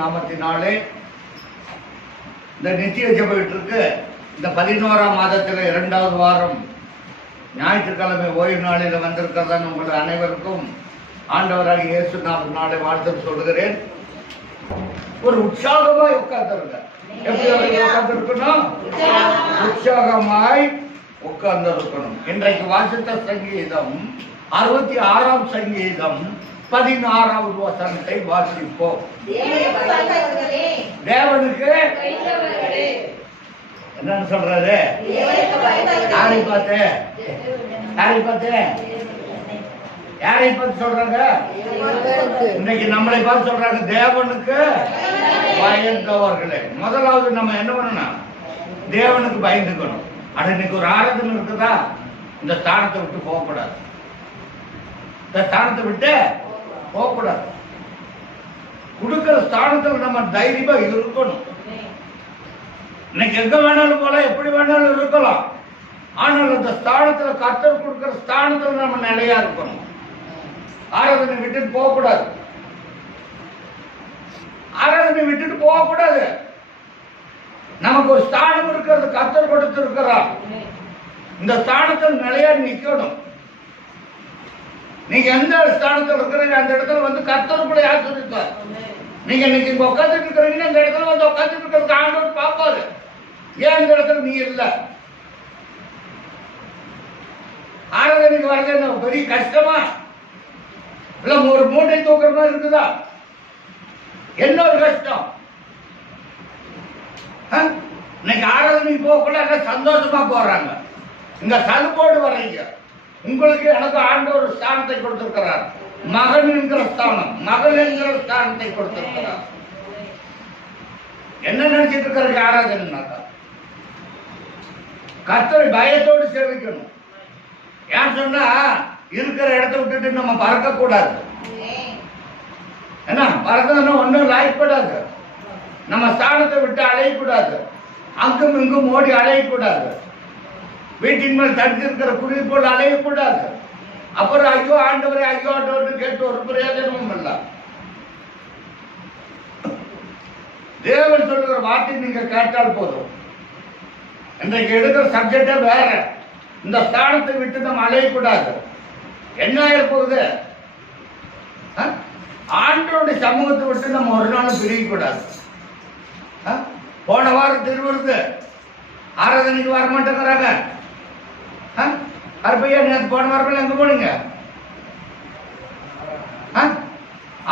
நாமத்தினாலே இந்த நித்திய ஜெப வீட்டிற்கு இந்த 11ஆம் மாதத்தில் 2வது வாரம் ஞாயிற்றுக்கிழமை ஓய்வு நாளில் வந்திருக்கிறதான் உங்கள் அனைவருக்கும் ஆண்டவராக இயேசு நாமத்தினாலே வாழ்த்து சொல்கிறேன். ஒரு உற்சாகமாய் உட்கார்ந்துருங்க. எப்படி உட்கார்ந்துருக்கணும்? உற்சாகமாய் உட்கார்ந்துருக்கணும். இன்றைக்கு வாசித்த சங்கீதம் 66ஆம் சங்கீதம் 16வது வசனத்தை வாசிப்போம். தேவனுக்கு என்னன்னு சொல்றாரு? யாரை பார்த்து யாரை பார்த்து சொல்றாங்க? இன்னைக்கு நம்மளை பார்த்து சொல்றாங்க, தேவனுக்கு பயந்தவர்களே. முதலாவது நம்ம என்ன பண்ணணும்? தேவனுக்கு பயந்துக்கணும். அது இன்னைக்கு ஒரு ஆராதனை இருக்குதா, இந்த ஸ்தானத்தை விட்டு போகக்கூடாது. இந்த ஸ்தானத்தை விட்டு போகக்கூடாது. கொடுக்கிற ஸ்தானத்தில் நம்ம தைரியமா இருக்கணும். இன்னைக்கு எங்க வேணாலும் போல, எப்படி வேணாலும் இருக்கலாம். ஆனால் அந்த ஸ்தானத்துல கர்த்தர் கொடுக்கிற ஸ்தானத்துல நம்ம நிலையா இருக்கணும். ஆராதனை விட்டுட்டு போகக்கூடாது. ஆராதனை விட்டுட்டு போகக்கூடாது. நமக்கு ஒரு ஸ்தானம் இருக்கிறது, கர்த்தர் கொடுத்து இருக்கிறார். இந்த ஸ்தானத்தில் நிலையா நிக்கணும். நீங்க எந்த ஸ்தானத்தில் இருக்கிறீங்க அந்த இடத்துல வந்து கர்த்தர் கூட ஆசீர்வதிப்பார். நீங்க இன்னைக்கு இங்க உட்காந்துட்டு இருக்கிறீங்கன்னா இந்த இடத்துல வந்து உட்காந்துட்டு இருக்கிறது ஆண்டவர் பார்ப்பாரு. ஏன் இந்த இடத்துல நீ இல்ல? ஆராதனைக்கு வரது என்ன பெரிய கஷ்டமா? இல்ல ஒரு மூட்டை தூக்குற மாதிரி இருக்குதா? என்ன ஒரு கஷ்டம்? இன்னைக்கு ஆராதனைக்கு போகக்கூட சந்தோஷமா போறாங்க. இங்க சலுப்போடு வர்றீங்க. உங்களுக்கு எனக்கு ஆண்டவர் ஸ்தானத்தை கொடுத்திருக்கிறார். மகன் என்கிற ஸ்தானம், மகள் என்கிற ஸ்தானத்தை கொடுத்திருக்கிறார். என்ன நினைச்சிட்டு இருக்கிற ஆராதனைனாக்கா கர்த்தரை பயத்தோடு சேவிக்கணும். ஏன் சொன்னா இருக்கிற இடத்த விட்டுட்டு நம்ம பறக்க கூடாது. என்ன பறக்கணும்னா ஒன்னும் லாய்ப்படாது. நம்ம ஸ்தானத்தை விட்டு அலையக்கூடாது. அங்கும் இங்கும் ஓடி அலையக்கூடாது. வீட்டின் மேல் தடுத்திருக்கிற குருவி போல் அலையக்கூடாது. அப்புறம் ஐயோ ஆண்டவரே ஐயோ ஆண்டவர் கேட்டு ஒரு பிரயோஜனமும் இல்லை. தேவன் சொல்லுகிற வார்த்தை நீங்க கேட்டால் போதும். இன்றைக்கு எடுக்கிற சப்ஜெக்டே வேற. இந்த ஸ்தானத்தை விட்டு நம்ம அலையக்கூடாது. என்ன ஆயிருப்போகுது? ஆண்டவருடைய சமூகத்தை விட்டு நம்ம ஒரு நாளும் பிரியக்கூடாது. போன வாரம் திருவிருந்து ஆராதனைக்கு வர மாட்டேங்கிறாங்க. அற்பையா நேற்று போன வாரம் எங்க போனீங்க?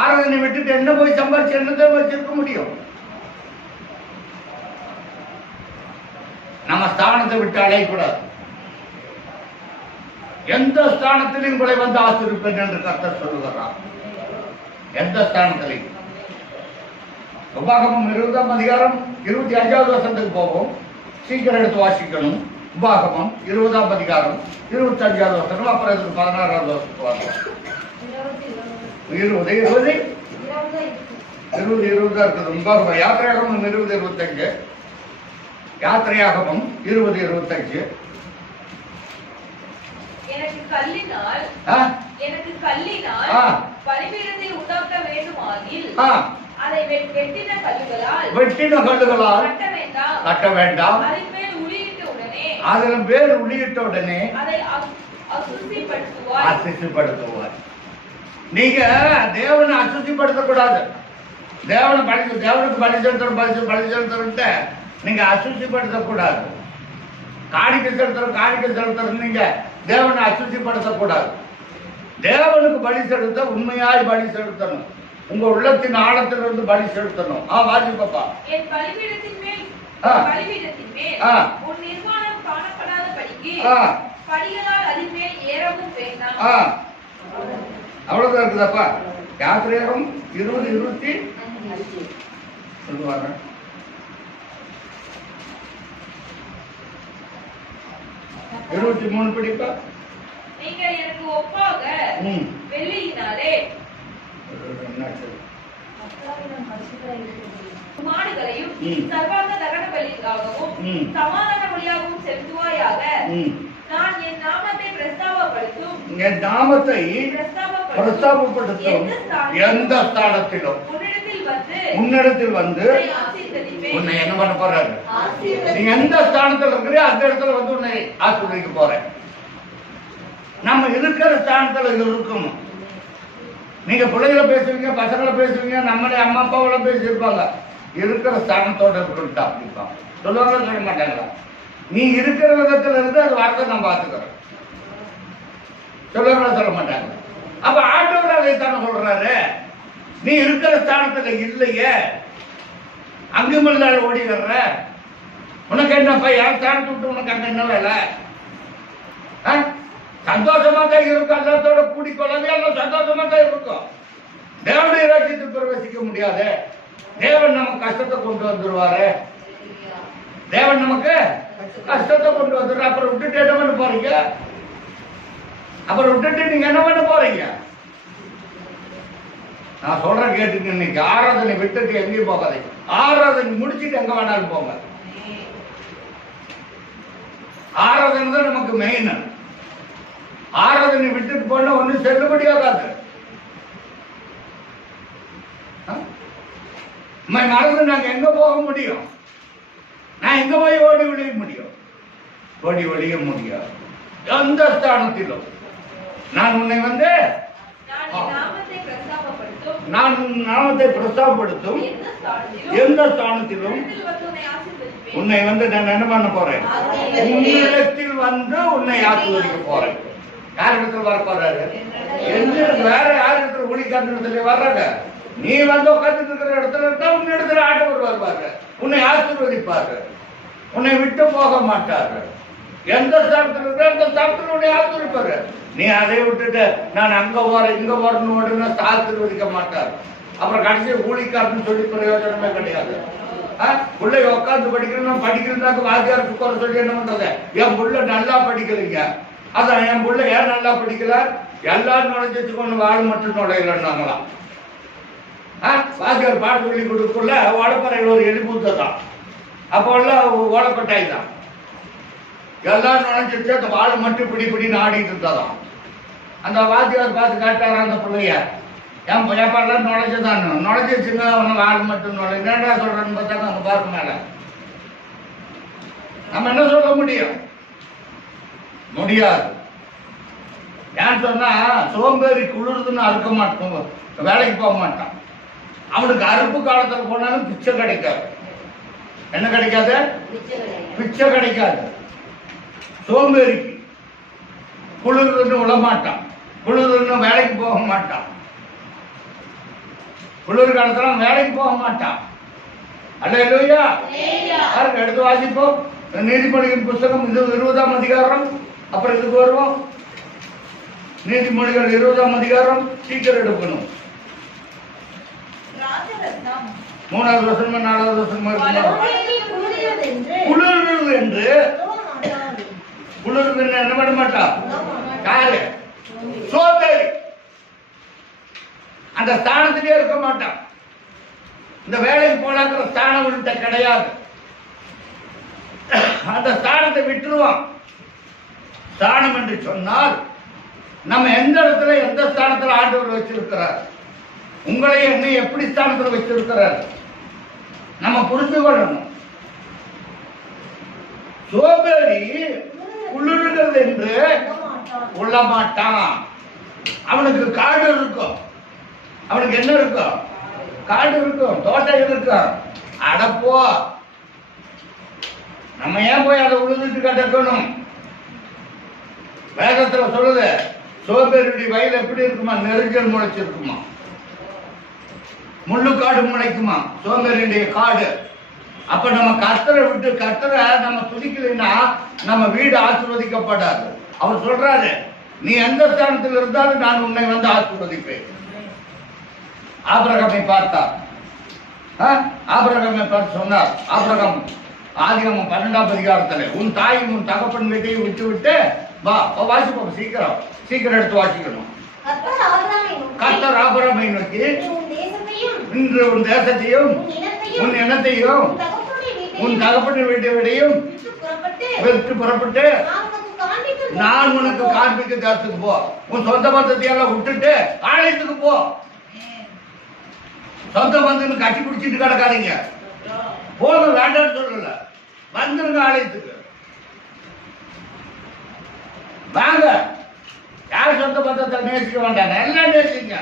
ஆராதனை விட்டுட்டு என்ன போய் சம்பாதிச்சு என்னதான் வச்சிருக்க முடியும்? நம்ம ஸ்தானத்தை விட்டு அலையக்கூடாது. எந்த ஸ்தானத்திலையும் உங்களை வந்து ஆசீர்வதிப்பேன் என்று கர்த்தர் சொல்லுகிறார். எந்த ஸ்தானத்திலையும். உபாகமம் 20ஆம் அதிகாரம் 25வது வசனத்துக்கு போவோம். சீக்கிரம் எடுத்து வாசிக்கணும். உபாகமம் 20ஆம் அதிகாரம் 25வது வசனம், அப்புறம் 16வது வசனத்துக்கு வரலாம். 20 இருக்குது. உபாகமம் யாத்திரையாகமம் 20-25, யாத்திரையாகமம் 20-25. எனக்கு கல்லினால் பலிபீடத்தை உண்டாக்க வேண்டுமாகில் அதை வெட்டின கல்லுகளால் கட்ட வேண்டாம். அதன் பேர் உள்ளிட்ட உடனே அதை அசுசிப்படுத்துவார். நீங்க தேவனை அசுசிப்படுத்தக்கூடாது. தேவனுக்கு பலி செலுத்துற நீங்க அசுசிப்படுத்தக்கூடாது. காணிக்கை செலுத்துற நீங்க தேவனை அசுசிப்படுத்தக்கூடாது. தேவனுக்கு பலி செலுத்த உண்மையாய் பலி செலுத்தணும். உங்க உள்ளத்தின் ஆழத்திலிருந்து பலி செலுத்தணும். வாசி பாப்பா. அவ்வளவுதான் இருக்குதாப்பா. யாத்திரையாகும் 20-25 சொல்லுவாங்க. 23 படிப்பா. நீங்கள் எனக்கு ஒப்பாக வெள்ளியினாலே மாடுகளையும் சர்வாங்க தகன பலியாகவும் சமாதான பலியாகவும் செலுத்துவாயாக. நான் என் நாமத்தை பிரஸ்தாபப்படுத்தும் பிரஸ்தாபப்படுத்தும் எந்த ஸ்தானத்திலும் உன்னிடத்தில் உன்னிடத்தில் வந்து ஆசீர்வதிப்பேன். உன்னை என்ன பண்ண போறாரு? நீங்க எந்த ஸ்தானத்துல இருக்கிறீங்க அந்த இடத்துல வந்து உன்னை ஆசீர்வதிக்க போறேன். நம்ம இருக்கிற ஸ்தானத்துல இருக்கணும். நீங்க பிள்ளைகளை பேசுவீங்க, பசங்களை பேசுவீங்க, நம்மளே அம்மா அப்பாவோட பேசியிருப்பாங்க. இருக்கிற ஸ்தானத்தோட இருக்கா அப்படிப்பாங்க. சொல்லுவாங்க சொல்ல மாட்டாங்களா? நீ இருக்கிற விதத்துல இருந்து அது வார்த்தை நான் பார்த்துக்கிறேன். சொல்லுவாங்க சொல்ல மாட்டாங்க. அப்ப ஆண்டவர் அதைத்தானே சொல்றாரு. நீ இருக்கிற ஸ்தானத்துல இல்லையே, அங்குமில்லாத ஓடி வர்ற, உனக்கு என்னப்பா என் ஸ்தானத்தை விட்டு உனக்கு அங்க என்ன வேலை? சந்தோஷமா தான் இருக்கும். எல்லாத்தோட கூடிக்கொள்ளவே எல்லாம் சந்தோஷமா தான் இருக்கும். தேவனுடைய ராஜ்யத்தில் பிரவேசிக்க முடியாது. தேவன் நமக்கு கஷ்டத்தை கொண்டு வந்துருவாரு. தேவன் நமக்கு கஷ்டத்தை கொண்டு வந்துடுற. அப்புறம் விட்டுட்டு என்ன பண்ண போறீங்க? அப்புறம் விட்டுட்டு நீங்க என்ன பண்ண போறீங்க? நான் சொல்றேன் கேட்டுக்கு. இன்னைக்கு ஆராதனை விட்டுட்டு எங்கேயும் போகாதீங்க. ஆராதனை முடிச்சுட்டு எங்க வேணாலும் போங்க. ஆராதனை தான் நமக்கு மெயின். ஆராதனை விட்டுட்டு போனா ஒன்னும் செல்லுபடி ஆகாது. மறந்து நாங்க எங்க போக முடியும்? நான் எங்க போய் ஓடி ஒழிய முடியும்? ஓடி ஒழிய முடியாது. எந்த ஸ்தானத்திலும் நான் உன்னை வந்து நான் உன் நாமத்தை பிரஸ்தாபப்படுத்தும் எந்த ஸ்தானத்திலும் உன்னை வந்து நான் என்ன பண்ண போறேன்? உன்னிடத்தில் வந்து உன்னை ஆசீர்வதிக்க போறேன். யார் இடத்துல வர போறாரு? வேற யார் இடத்துல ஒளிக்காட்டு வர்றாங்க? நீ வந்து உட்கார்ந்து இருக்கிற இடத்துல இருந்தா உன் இடத்துல ஆண்டவர் வருவாரு, உன்னை ஆசீர்வதிப்பாரு, உன்னை விட்டு போக மாட்டாரு. எந்த ஸ்தானத்துல இருக்க அந்த ஸ்தானத்துல உன்னை ஆசீர்வதிப்பாரு. நீ அதை விட்டுட்டு நான் அங்க போறேன் இங்க போறேன்னு உடனே ஆசீர்வதிக்க மாட்டார். அப்புறம் கடைசி ஊழிக்காருன்னு சொல்லி பிரயோஜனமே கிடையாது. பிள்ளை உட்காந்து படிக்கணும், படிக்கிறதுனாக்க வாத்தியாருக்கு குறை சொல்லி என்ன பண்றது? என் புள்ள நல்லா படிக்கலைங்க, அதான் என் புள்ள ஏன் நல்லா படிக்கல? எல்லாரும் நுழைஞ்சிச்சு கொண்டு வாழ் மட்டும் நுழையிலன்னாங்களாம். வாத்தியார் பாடம் சொல்லி கொடுக்கல ஓடப்பறையில் ஒரு எலிபூத்தான், அப்போ எல்லாம் ஓடப்பட்டாய் தான். எல்லாரும் நுழைஞ்சிருச்சு, அந்த வாழை மட்டும் பிடின்னு ஆடிட்டு இருந்ததாம். அந்த வாத்தியார் பார்த்து காட்டாரா அந்த பிள்ளைய, என் பையப்பாடெல்லாம் நுழைஞ்சுதான் நுழைஞ்சிருச்சுங்க, அவன் வாழ் மட்டும் நுழை. என்னடா சொல்றேன்னு பார்த்தாங்க அவங்க பார்க்க மேல. நம்ம என்ன சொல்ல முடியும்? முடியாது. ஏன் சொன்னா சோம்பேறி குளிர்துன்னு அறுக்க மாட்டோம், வேலைக்கு போக மாட்டான். அவனுக்கு அறுப்பு காலத்துல போனாலும் பிச்சை கிடைக்காது. என்ன கிடைக்காது? பிச்சை கிடைக்காது. சோம்பேறிக்கு குளிர்துன்னு விழமாட்டான், குளிர்துன்னு வேலைக்கு போக மாட்டான், குளிர் காலத்துல வேலைக்கு போக மாட்டான். அல்லேலூயா. பாருங்க, எடுத்து வாசிப்போம். நீதிமொழிகளின் புஸ்தகம் 20ஆம் அதிகாரம். அப்புறம் இதுக்கு வருவோம். நீதிமொழிகள் 20ஆம் அதிகாரம். சீக்கிரம் எடுக்கணும். 3வது வசனம் 4வது வசனம். குளிர்கிறது என்று குளிர்ந்து என்ன பண்ண மாட்டான்? யாரு? சோம்பேறி. அந்த ஸ்தானத்திலே இருக்க மாட்டான். இந்த வேலைக்கு போனாங்கிற ஸ்தானம் கிடையாது. அந்த ஸ்தானத்தை விட்டுருவான். ஸ்தானம் என்று சொன்னால் நம்ம எந்த இடத்துல எந்த ஸ்தானத்தில் ஆண்டவர் வச்சிருக்கிறார், உங்களை என்னை எப்படி ஸ்தானத்தில் வச்சிருக்கிறார் நம்ம புரிந்து கொள்ளணும். சோம்பேறி குளிர்கிறது என்று கொள்ள மாட்டான். அவனுக்கு காடு இருக்கும். அவனுக்கு என்ன இருக்கும்? காடு இருக்கும், தோட்டம் இருக்கும். அடப்போ, நம்ம ஏன் போய் அதை உழுதுட்டு கிடக்கணும்? வேதத்துல சொல்லுது, சோம்பேறியுடைய வயல் எப்படி இருக்குமா? நெருஞ்சல் முளைச்சிருக்குமா, முள்ளுக்காடு முளைக்குமா சோம்பேறியுடைய காடு. அப்ப நம்ம கர்த்தரை விட்டு கர்த்தரை நம்ம துதிக்கலைன்னா நம்ம வீடு ஆசீர்வதிக்கப்படாது. அவர் சொல்றாரு, நீ எந்த ஸ்தானத்தில் இருந்தாலும் நான் உன்னை வந்து ஆசீர்வதிப்பேன். ஆபிரகாமை பார்த்தார். ஆபிரகாமை பார்த்து சொன்னார். ஆபிரகாம் ஆதிகாமம் 12ஆம் அதிகாரத்துல, உன் தாயும் உன் தகப்பன் வீட்டையும் விட்டு விட்டு வா. வாசிப்போம், சீக்கிரம் சீக்கிரம் எடுத்து வாசிக்கணும். கர்த்தர் ஆபிரகாமை நோக்கி, இன்று உன் தேசத்தையும் உன் இனத்தையும் உன் தகப்பன் வீட்டையும் விட்டு புறப்பட்டு நான் உனக்கு காண்பிக்க தேசத்துக்கு போ. உன் சொந்த பந்தத்தையெல்லாம் விட்டுட்டு ஆலயத்துக்கு போ. சொந்த பந்தன்னு கட்டி பிடிச்சிட்டு கிடக்காதீங்க. போதும், வேண்டாம்னு சொல்லல, வந்துருங்க ஆலயத்துக்கு வாங்க. யார் சொந்த பந்தத்தை நேசிக்க வேண்டாம், எல்லாம் நேசிங்க.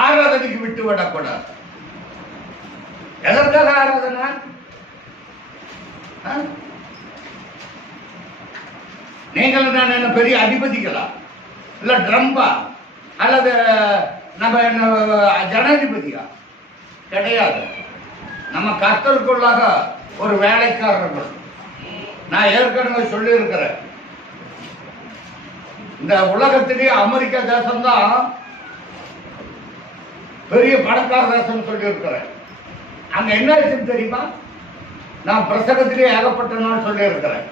ஆராதனைக்கு விட்டு விடக்கூடாது. எதற்காக ஆராதனை? நீங்கள் நான் என்ன பெரிய அதிபதிகளா, இல்ல ட்ரம்பா, அல்லது நம்ம ஜனாதிபதியா? கிடையாது. நம்ம கர்த்தருக்குள்ளாக ஒரு வேலைக்காரர்கள். நான் ஏற்கனவே சொல்லி இருக்கிறேன், இந்த உலகத்திலேயே அமெரிக்கா தேசம்தான் பெரிய பணக்கார தேசம் சொல்லி இருக்கிறேன். அங்க என்ன ஆச்சுன்னு தெரியுமா? நான் பிரசங்கத்திலேயே ஏகப்பட்ட நாள் சொல்லி இருக்கிறேன்.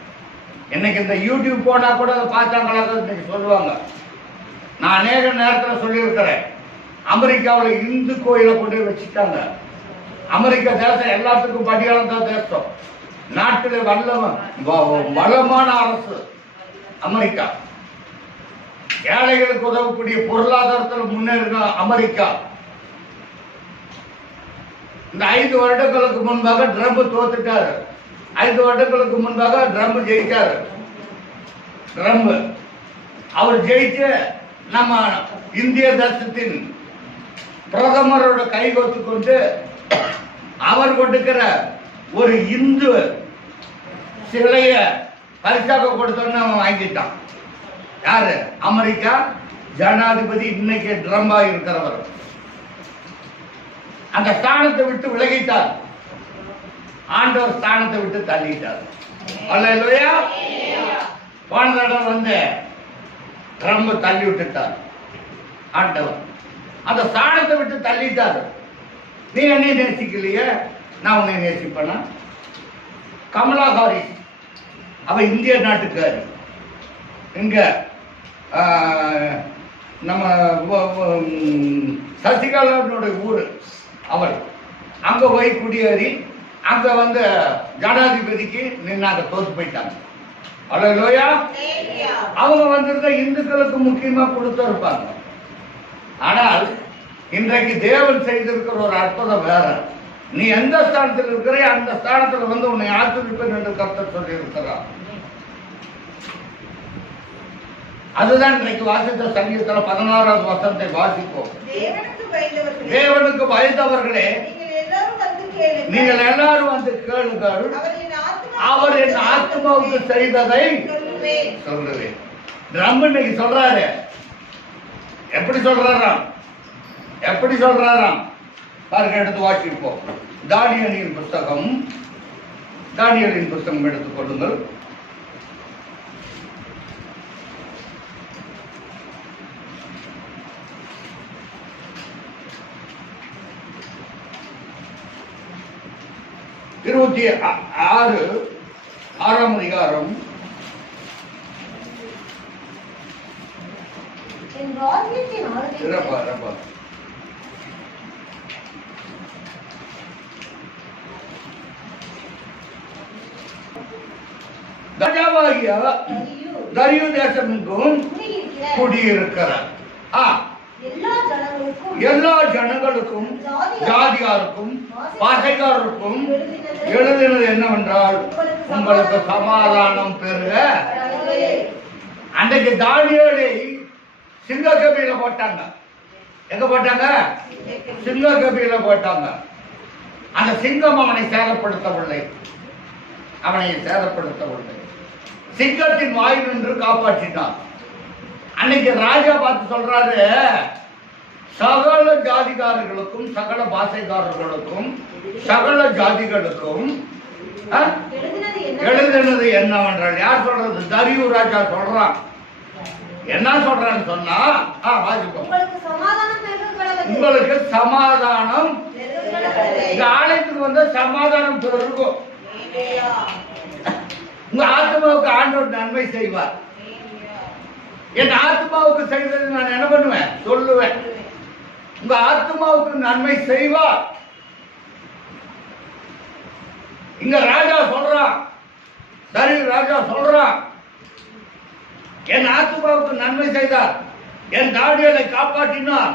இன்னைக்கு இந்த யூடியூப் போனா கூட அதை பார்த்தாங்களா இன்னைக்கு சொல்லுவாங்க. நான் அநேக நேரத்தில் சொல்லியிருக்கிறேன், அமெரிக்காவில் இந்து கோயிலை கொண்டு வச்சுட்டாங்க. அமெரிக்கா தேசம் எல்லாத்துக்கும் படியாளம் தான் தேசம். நாட்டில் வளமான அரசு அமெரிக்கா. ஏழைகளுக்கு உதவக்கூடிய பொருளாதாரத்தில் முன்னேறின அமெரிக்கா. இந்த 5 வருடங்களுக்கு முன்பாக ட்ரம்ப் தோத்துட்டாரு. 5 வருடங்களுக்கு முன்பாக ட்ரம்ப் ஜெயிச்சாரு. ட்ரம்ப் அவர் ஜெயிச்சு நம்ம இந்திய தேசத்தின் பிரதமரோட கைகோத்து கொண்டு அவர் கொடுக்கிற ஒரு இந்து சிலைய பரிசாக கொடுத்தோன்னு அவன் வாங்கிட்டான். யாரு? அமெரிக்கா ஜனாதிபதி இன்னைக்கு ட்ரம்பா இருக்கிறவர். அந்த ஸ்தானத்தை விட்டு விலகிட்டார். ஆண்டவர் ஸ்தானத்தை விட்டு தள்ளிட்டார். அல்லேலூயா. போன தடவை வந்து ட்ரம்ப் தள்ளி விட்டுட்டார் ஆண்டவர். அந்த ஸ்தானத்தை விட்டு தள்ளிட்டார். நீ என்னை நேசிக்கலையே, நான் உன்னை நேசிப்பேனா? கமலா ஹாரிஸ், அவ இந்திய நாட்டுக்காரி. இங்க நம்ம சசிகலாவுடைய ஊரு அவள். அங்க போய் குடியேறி அங்க வந்து ஜனாதிபதிக்கு நின்னாங்க, தோத்து போயிட்டாங்க. அல்லேலூயா. அவங்க வந்திருந்த இந்துக்களுக்கு முக்கியமா கொடுத்திருப்பாங்க. ஆனால் இன்றைக்கு தேவன் செய்திருக்கிற ஒரு அற்புதம் வேற. நீ எந்த ஸ்தானத்தில் இருக்கிற அந்த ஸ்தானத்தில் வந்து உன்னை ஆசிரிப்பேன் என்று கர்த்தர் சொல்லி இருக்கிறார். அதுதான் இன்றைக்கு வாசித்த சங்கீதத்தில் 16வது வசனத்தை வாசிப்போம். தேவனுக்கு பயந்தவர்களே, நீங்கள் எல்லாரும் வந்து கேளுங்கள், அவர் என் ஆத்மாவுக்கு செய்ததை சொல்லுவேன். ட்ரம்ப் இன்னைக்கு சொல்றாரு. எப்படி சொல்றாராம்? எப்படி சொல்றாராம் பாருங்க, எடுத்து வாசிப்போம். தானியேலின் புஸ்தகம், தானியேலின் புஸ்தகம் எடுத்துக் கொள்ளுங்கள். இருபத்தி 6ஆம் அதிகாரம். ராஜாவாகிய தரியு தேசம் எங்கும் குடியிருக்கிறார். எல்லா ஜனங்களுக்கும் ஜாதியாருக்கும் பாசைக்காரருக்கும் எழுதினது என்னவென்றால், உங்களுக்கு சமாதானம் பெறுக. அன்றைக்கு தானியேலை சிங்கக்கபியில போட்டாங்க. எங்க போட்டாங்க? சிங்கக்கபியில போட்டாங்க. அந்த சிங்கம் அவனை சேதப்படுத்தவில்லை. அவனை சேதப்படுத்தவில்லை. சிங்கத்தின் வாயில் நின்று காப்பாற்றினான். அன்னைக்கு ராஜா பார்த்து சொல்றாரு, சகல ஜாதிகாரர்களுக்கும் சகல பாஷைக்காரர்களுக்கும் சகல ஜாதிகளுக்கும் எழுதினது என்னவென்றால், யார் சொல்றது? தரியு ராஜா சொல்றான். என்ன சொல்றான்னு சொன்னா, உங்களுக்கு சமாதானம், இந்த ஆலயத்துக்கு வந்து சமாதானம் பெருகும். உங்க ஆத்மாவுக்கு ஆண்டவர் நன்மை செய்வார். என் ஆத்மாவுக்கு செய்தது நான் என்ன பண்ணுவேன்? சொல்லுவேன். உங்க ஆத்மாவுக்கு நன்மை செய்வார். இங்க ராஜா சொல்றான், சரி ராஜா சொல்றான், என் ஆத்மாவுக்கு நன்மை செய்தார். என் தானியேலை காப்பாற்றினார்,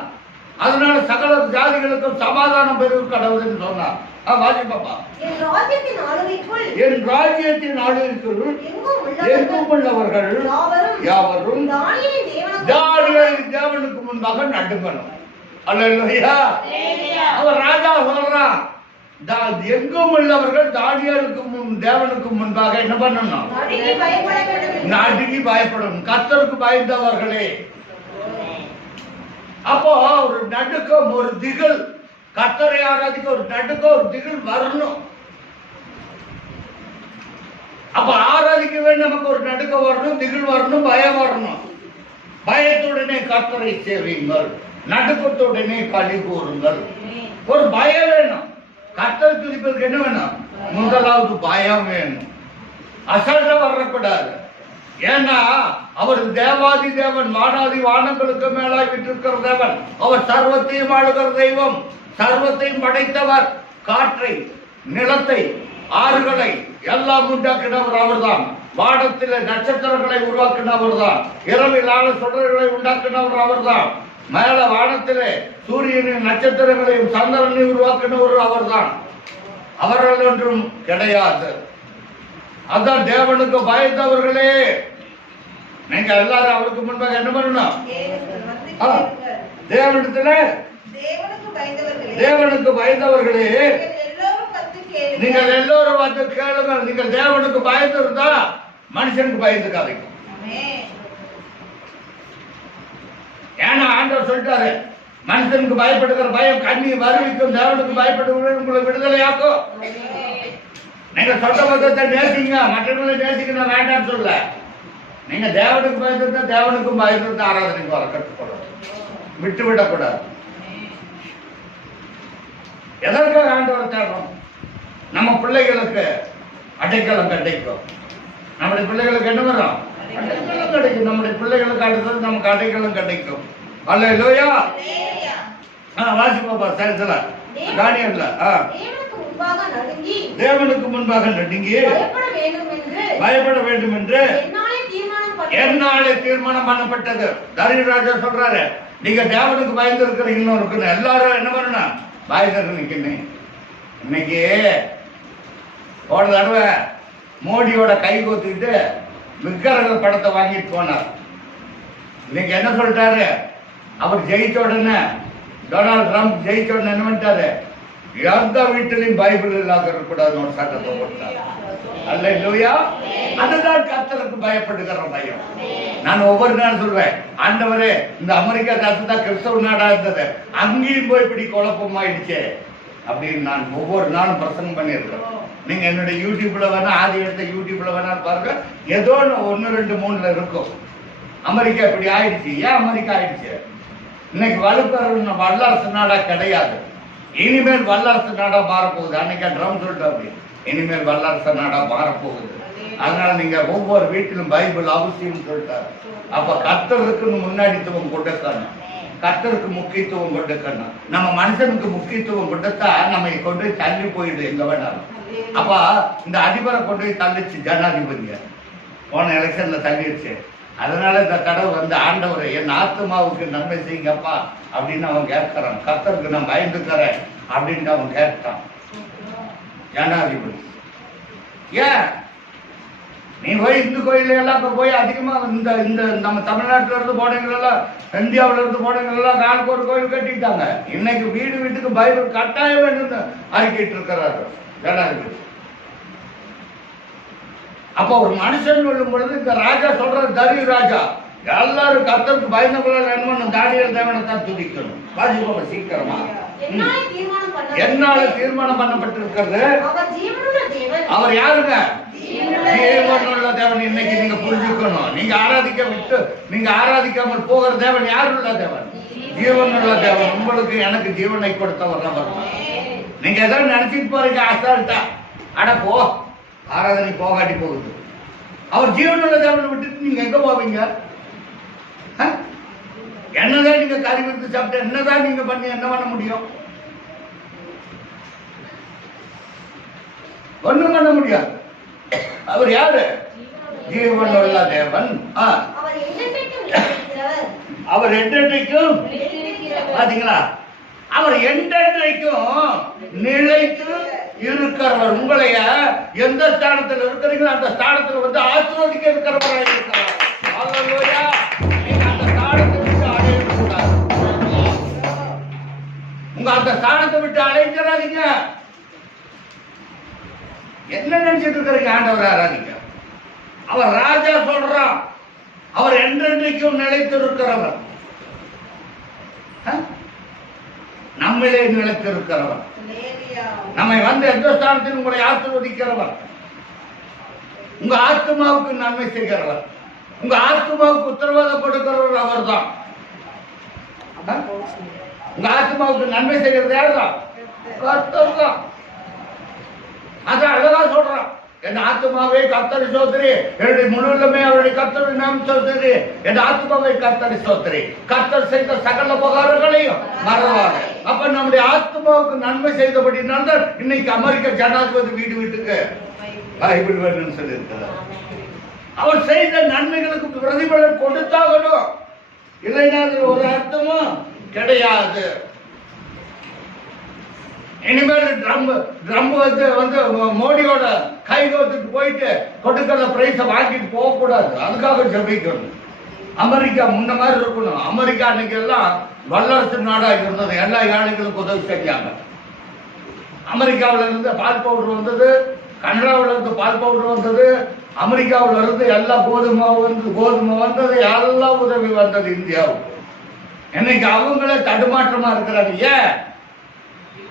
அதனால சகல ஜாதிகளுக்கும் சமாதானம் பெறும் கடவுள் என்று சொன்னார். வாசிப்பா. என் ராஜ்யத்தின் ஆளுகைக்குள் எங்கும் உள்ளவர்கள் யாவரும் தானியேலின் தேவனுக்கு முன்பாக நடுங்கணும். அல்லேலூயா. அவர் ராஜா சொல்றான், எங்கும் உள்ளவர்கள் தானியேலுக்கு தேவனுக்கு முன்பாக என்ன பண்ணணும்? நடுங்கி பயப்படணும். கர்த்தருக்கு பயந்தவர்களே. அப்போ ஒரு நடுக்கம், ஒரு திகில், கர்த்தரை ஆராதிக்க ஒரு நடுக்கம், ஒரு திகில் வரணும். அப்ப ஆராதிக்க வேண்டும், நமக்கு ஒரு நடுக்கம் வரணும், திகில் வரணும், பயம் வரணும். பயத்துடனே கர்த்தரை சேவியுங்கள், நடுக்கத்துடனே களி கூறுங்கள். ஒரு பயம் வேணும். கர்த்தரை துதிப்பதற்கு என்ன வேணும்? முதலாவது பயம் வேணும். அசால்ட்டா வரக்கூடாது. ஏன்னா அவர் தேவாதி தேவன், வானாதி வானங்களுக்கு மேலாய் விட்டிருக்கிற தேவன். அவர் சர்வத்தையும் ஆளுகிற தெய்வம், சர்வத்தையும் படைத்தவர். காற்றை, நிலத்தை, ஆறுகளை எல்லாம் உண்டாக்கினவர் அவர்தான். வானத்திலே நட்சத்திரங்களை உருவாக்கினவர் தான். இரவில் ஆள சுடர்களை உண்டாக்கினவர் அவர்தான். மேல வானத்திலே சூரியனின் நட்சத்திரங்களையும் சந்திரனை உருவாக்கினவர் அவர்தான். அவர்கள் ஒன்றும் கிடையாது. அதான் தேவனுக்கு பயந்தவர்களே. நீங்க எல்லாரும் அவருக்கு முன்பாக என்ன பண்ணணும்? தேவனுக்கு பயந்தவர்களே, நீங்கள் எல்லோரும் வந்து கேளுங்கள். நீங்கள் தேவனுக்கு பயந்து இருந்தா மனுஷனுக்கு பயந்துக்காதீங்க. ஏன்னா ஆண்டவர் சொல்லிட்டாரு, மனுஷனுக்கு பயப்படுகிற பயம் கண்ணி வருவிக்கும், தேவனுக்கு பயப்படுகிற உங்களை விடுதலையாக்கும். நீங்க சொந்த பந்தத்தை நேசிங்க, மற்றவர்களை நேசிக்கணும் வேண்டாம்னு சொல்ல. நீங்க தேவனுக்கு பயந்துருந்தா தேவனுக்கும் பயந்துருந்தா ஆராதனைக்கு வர கற்றுக்கொள்ளணும், விட்டுவிடக்கூடாது. எதற்காக ஆண்டவர் தேடணும்? நம்ம பிள்ளைகளுக்கு அடைக்கலம் கிடைக்கும். நம்முடைய பிள்ளைகளுக்கு என்ன வரும்? அடைக்கலம் கிடைக்கும். நம்முடைய பிள்ளைகளுக்கு அடுத்தது நமக்கு அடைக்கலம் கிடைக்கும். அல்லேலூயா. வாசிப்பா சரித்துல தானியேல்ல தேவனுக்கு முன்பாக நடுங்கி பயப்பட வேண்டும் என்று என்னாலே தீர்மானம் பண்ணப்பட்டது. தானியேல் ராஜா சொல்றாரு, நீங்க தேவனுக்கு பயந்து இருக்கிறீங்கன்னு எல்லாரும் என்ன பண்ணணும்? பயந்து நிக்கணும். இன்னைக்கு ஒரு தடவை மோடியோட கை கோத்துக்கிட்டு விக்கிரக படத்தை வாங்கிட்டு போனார். இன்னைக்கு என்ன சொல்லிட்டாரு? அவர் ஜெயிச்ச உடனே, டொனால்ட் ட்ரம்ப் ஜெயிச்ச உடனே என்ன பண்ணிட்டாரு? எந்த வீட்டிலையும் பைபிள் இல்லாத இருக்கக்கூடாதுன்னு ஒரு சட்டத்தை போட்டார். அல்லேலூயா. அதுதான் கர்த்தருக்கு பயப்படுகிற பயம். நான் ஒவ்வொரு நாள் சொல்வேன், ஆண்டவரே இந்த அமெரிக்கா தேசம் தான் கிறிஸ்தவ நாடா இருந்தது, அங்கேயும் போய் இப்படி குழப்பமாயிடுச்சு அப்படின்னு நான் ஒவ்வொரு நாளும் பிரசங்கம் பண்ணியிருக்கேன். நீங்க என்னுடைய யூடியூப்ல வேணா, ஆதி எடுத்த யூடியூப்ல வேணா பாருங்க, ஏதோ 1, 2, 3 இருக்கும். அமெரிக்கா இப்படி ஆயிடுச்சு. ஏன் அமெரிக்கா ஆயிடுச்சு? இன்னைக்கு வலுப்பெற வல்லரசு நாடா கிடையாது. இனிமேல் வல்லரசு நாடா மாறப்போகுது. அன்னைக்கு ட்ரம் சொல்லிட்டு அப்படி இனிமேல் வல்லரசு நாடா மாறப்போகுது. அதனால நீங்க ஒவ்வொரு வீட்டிலும் பைபிள் அவசியம் சொல்லிட்டாரு. அப்ப கர்த்தருக்கு முன்னாடித்துவம் கொடுக்கணும், கர்த்தருக்கு முக்கியத்துவம் கொடுக்கணும். நம்ம மனுஷனுக்கு முக்கியத்துவம் கொடுத்தா நம்ம கொண்டு போய் தள்ளி போயிடுது எங்க வேணாலும். அப்ப இந்த அதிபரை கொண்டு போய் தள்ளிச்சு ஜனாதிபதிய, போன எலெக்ஷன்ல தள்ளிடுச்சு. அதனால இந்த தடவை வந்து ஆண்டவர் என் ஆத்மாவுக்கு நன்மை செய்யுங்கப்பா அப்படின்னு அவன் கேட்கிறான். கர்த்தருக்கு நான் பயந்துக்கிறேன் அப்படின்ட்டு அவன் கேட்டான் ஜனாதிபதி. ஏன் நீ போய் இந்து கோயில் எல்லாம் இப்ப போய் அதிகமா இந்த இந்த நம்ம தமிழ்நாட்டில இருந்து போனவங்களெல்லாம், இந்தியாவில இருந்து போனவங்களெல்லாம் நாளுக்கு ஒரு கோயில் கட்டிட்டாங்க. இன்னைக்கு வீடு வீட்டுக்கு பைபிள் கட்டாயம் வேணும்னு அறிக்கிட்டு இருக்கிறாரு ஜனாதிபதி. அப்ப ஒரு மனுஷன் சொல்லும் பொழுது இந்த ராஜா சொல்ற தரி ராஜா எல்லாரும் கர்த்தருக்கு பயந்தவர்களால் என்ன தானியேல் தேவனை தான் துதிக்கணும். வாசிப்போம் சீக்கிரமா. என்னால தீர்மானம் பண்ணப்பட்டிருக்கிறது. அவர் யாருங்க? ஜீவனுள்ள தேவன். இன்னைக்கு நீங்க புரிஞ்சுக்கணும். நீங்க ஆராதிக்காமல் போகிற தேவன் யாருள்ள தேவன்? ஜீவனுள்ள தேவன். உங்களுக்கு எனக்கு ஜீவனை கொடுத்தவர் தான் வரும். நீங்க எதாவது நினைச்சிட்டு போறீங்க அசால்ட்டா, அட போ ஆராதனை போகாட்டி போகுது. அவர் ஜீவனுள்ள தேவனை விட்டுட்டு நீங்க எங்க போவீங்க? என்னதான் நீங்க கறி விருந்து சாப்பிட்டு என்னதான் நீங்க பண்ணி என்ன பண்ண முடியும்? ஒண்ணும் பண்ண முடியாது. அவர் யாரு? ஜீவனுள்ள தேவன். அவர் என்றென்றைக்கும் பாத்தீங்களா, அவர் என்றென்றைக்கும் நிலைத்து இருக்கிறவர். உங்களைய எந்த ஸ்தானத்தில் இருக்கிறீங்களோ அந்த ஸ்தானத்தில் வந்து ஆசீர்வதிக்க இருக்கிறவராக இருக்கிறார். அல்லேலூயா. நீங்க அந்த ஸ்தானத்தை விட்டு அலையக்கூடாது. உங்க அந்த ஸ்தானத்தை விட்டு அலைஞ்சிடாதீங்க. என்ன நினைச்சிட்டு இருக்கிறீங்க? ஆண்டவர் ஆராதிங்க. அவர் ராஜா சொல்றான், அவர் என்றென்றைக்கும் நிலைத்திருக்கிறவர், நம்மளே நிலைத்திருக்கிறவர், நம்மை வந்து எந்த ஸ்தானத்தில் உங்களை ஆசீர்வதிக்கிறவர், உங்க ஆத்மாவுக்கு நன்மை செய்கிறவர், உங்க ஆத்மாவுக்கு உத்தரவாதம் கொடுக்கிறவர் அவர் தான். உங்க ஆத்மாவுக்கு நன்மை செய்கிறது யார் தான்? கர்த்தர் தான். அதான் அழகா சொல்றான், என் ஆத்மாவை கர்த்தரை ஸ்தோத்திரி, என்னுடைய முழுவதுமே அவருடைய கர்த்தரை நாம் ஸ்தோத்திரி, என் ஆத்மாவை கர்த்தரை ஸ்தோத்திரி, கர்த்தர் செய்த சகல உபகாரங்களையும் மறவாத. அப்ப நம்முடைய ஆத்மாவுக்கு நன்மை செய்தபடினால இன்னைக்கு அமெரிக்க ஜனாதிபதி வீடு வீட்டுக்கு பைபிள் வேணும்னு சொல்லி இருக்கிறார். அவர் செய்த நன்மைகளுக்கு பிரதிபலன் கொடுத்தாகணும், இல்லைன்னா ஒரு அர்த்தமும் கிடையாது. இனிமேல் ட்ரம் வந்து மோடியோட கை கோத்துட்டு போயிட்டு கொடுக்கிற பிரைஸ வாங்கிட்டு போக கூடாது. அதுக்காக ஜெபிக்கணும். அமெரிக்கா முன்ன மாதிரி இருக்கணும். அமெரிக்கா அன்னைக்கு எல்லாம் வல்லரசு நாடா இருந்தது, எல்லா ஏழைகளுக்கும் உதவி செஞ்சாங்க. அமெரிக்காவில இருந்து பால் பவுடர் வந்தது, கனடாவில இருந்து பால் பவுடர் வந்தது, அமெரிக்காவில இருந்து எல்லா கோதுமை வந்தது, எல்லா உதவி வந்தது இந்தியாவுக்கு. இன்னைக்கு அவங்களே தடுமாற்றமா இருக்கிறாங்க. ஏன்?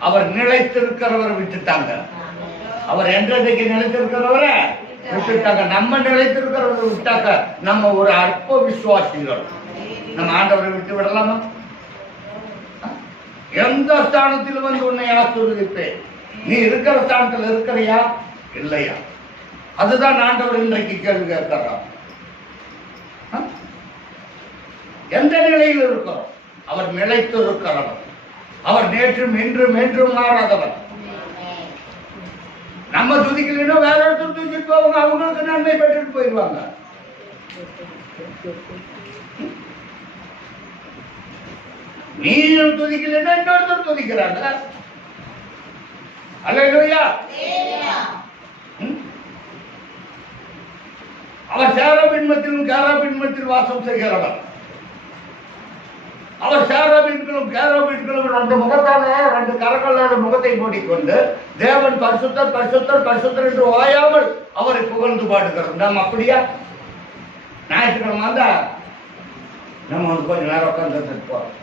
அவர் நிலைத்திருக்கிறவரை விட்டுட்டாங்க. அவர் என்றைக்கு நிலைத்திருக்கிறவரை விட்டுட்டாங்க. நம்ம நிலைத்திருக்கிறவரை விட்டாக்க நம்ம ஒரு அற்ப விசுவாசிகள். நம்ம ஆண்டவரை விட்டு விடலாமா? எந்த ஸ்தானத்தில் வந்து உன்னை ஆசீர்வதிப்பேன், நீ இருக்கிற ஸ்தானத்தில் இருக்கிறியா இல்லையா? அதுதான் ஆண்டவர் இன்றைக்கு கேள்வி கேட்கிறார். எந்த நிலையில் இருக்கிறோம்? அவர் நிலைத்து இருக்கிறவர். அவர் நேற்றும் இன்றும் என்றும் மாறாதவர். நம்ம துதிக்கலைன்னா வேற ஒருத்தர் தூக்கிட்டு போவாங்க, அவங்களுக்கு நன்மை பெற்றுட்டு போயிடுவாங்க. நீயும் துதிக்கலைன்னா இன்னொருத்தர் துதிக்கிறாங்க. அல்லேலூயா. அவர் சேராபின் மத்தியில் வாசம் செய்கிறவர். அவர் சேராபீன்களும் கேராபீன்களும் ரெண்டு முகத்தால ரெண்டு கரங்களோட முகத்தை மூடிக்கொண்டு தேவன் பரிசுத்தர் பரிசுத்தர் பரிசுத்தர் என்று ஓயாமல் அவரை புகழ்ந்து பாடுகிறோம். நம்ம அப்படியா? ஞாயிற்றுக்கிழமை வந்தா நம்ம வந்து கொஞ்சம் நேரம் உட்கார்ந்து போறோம்.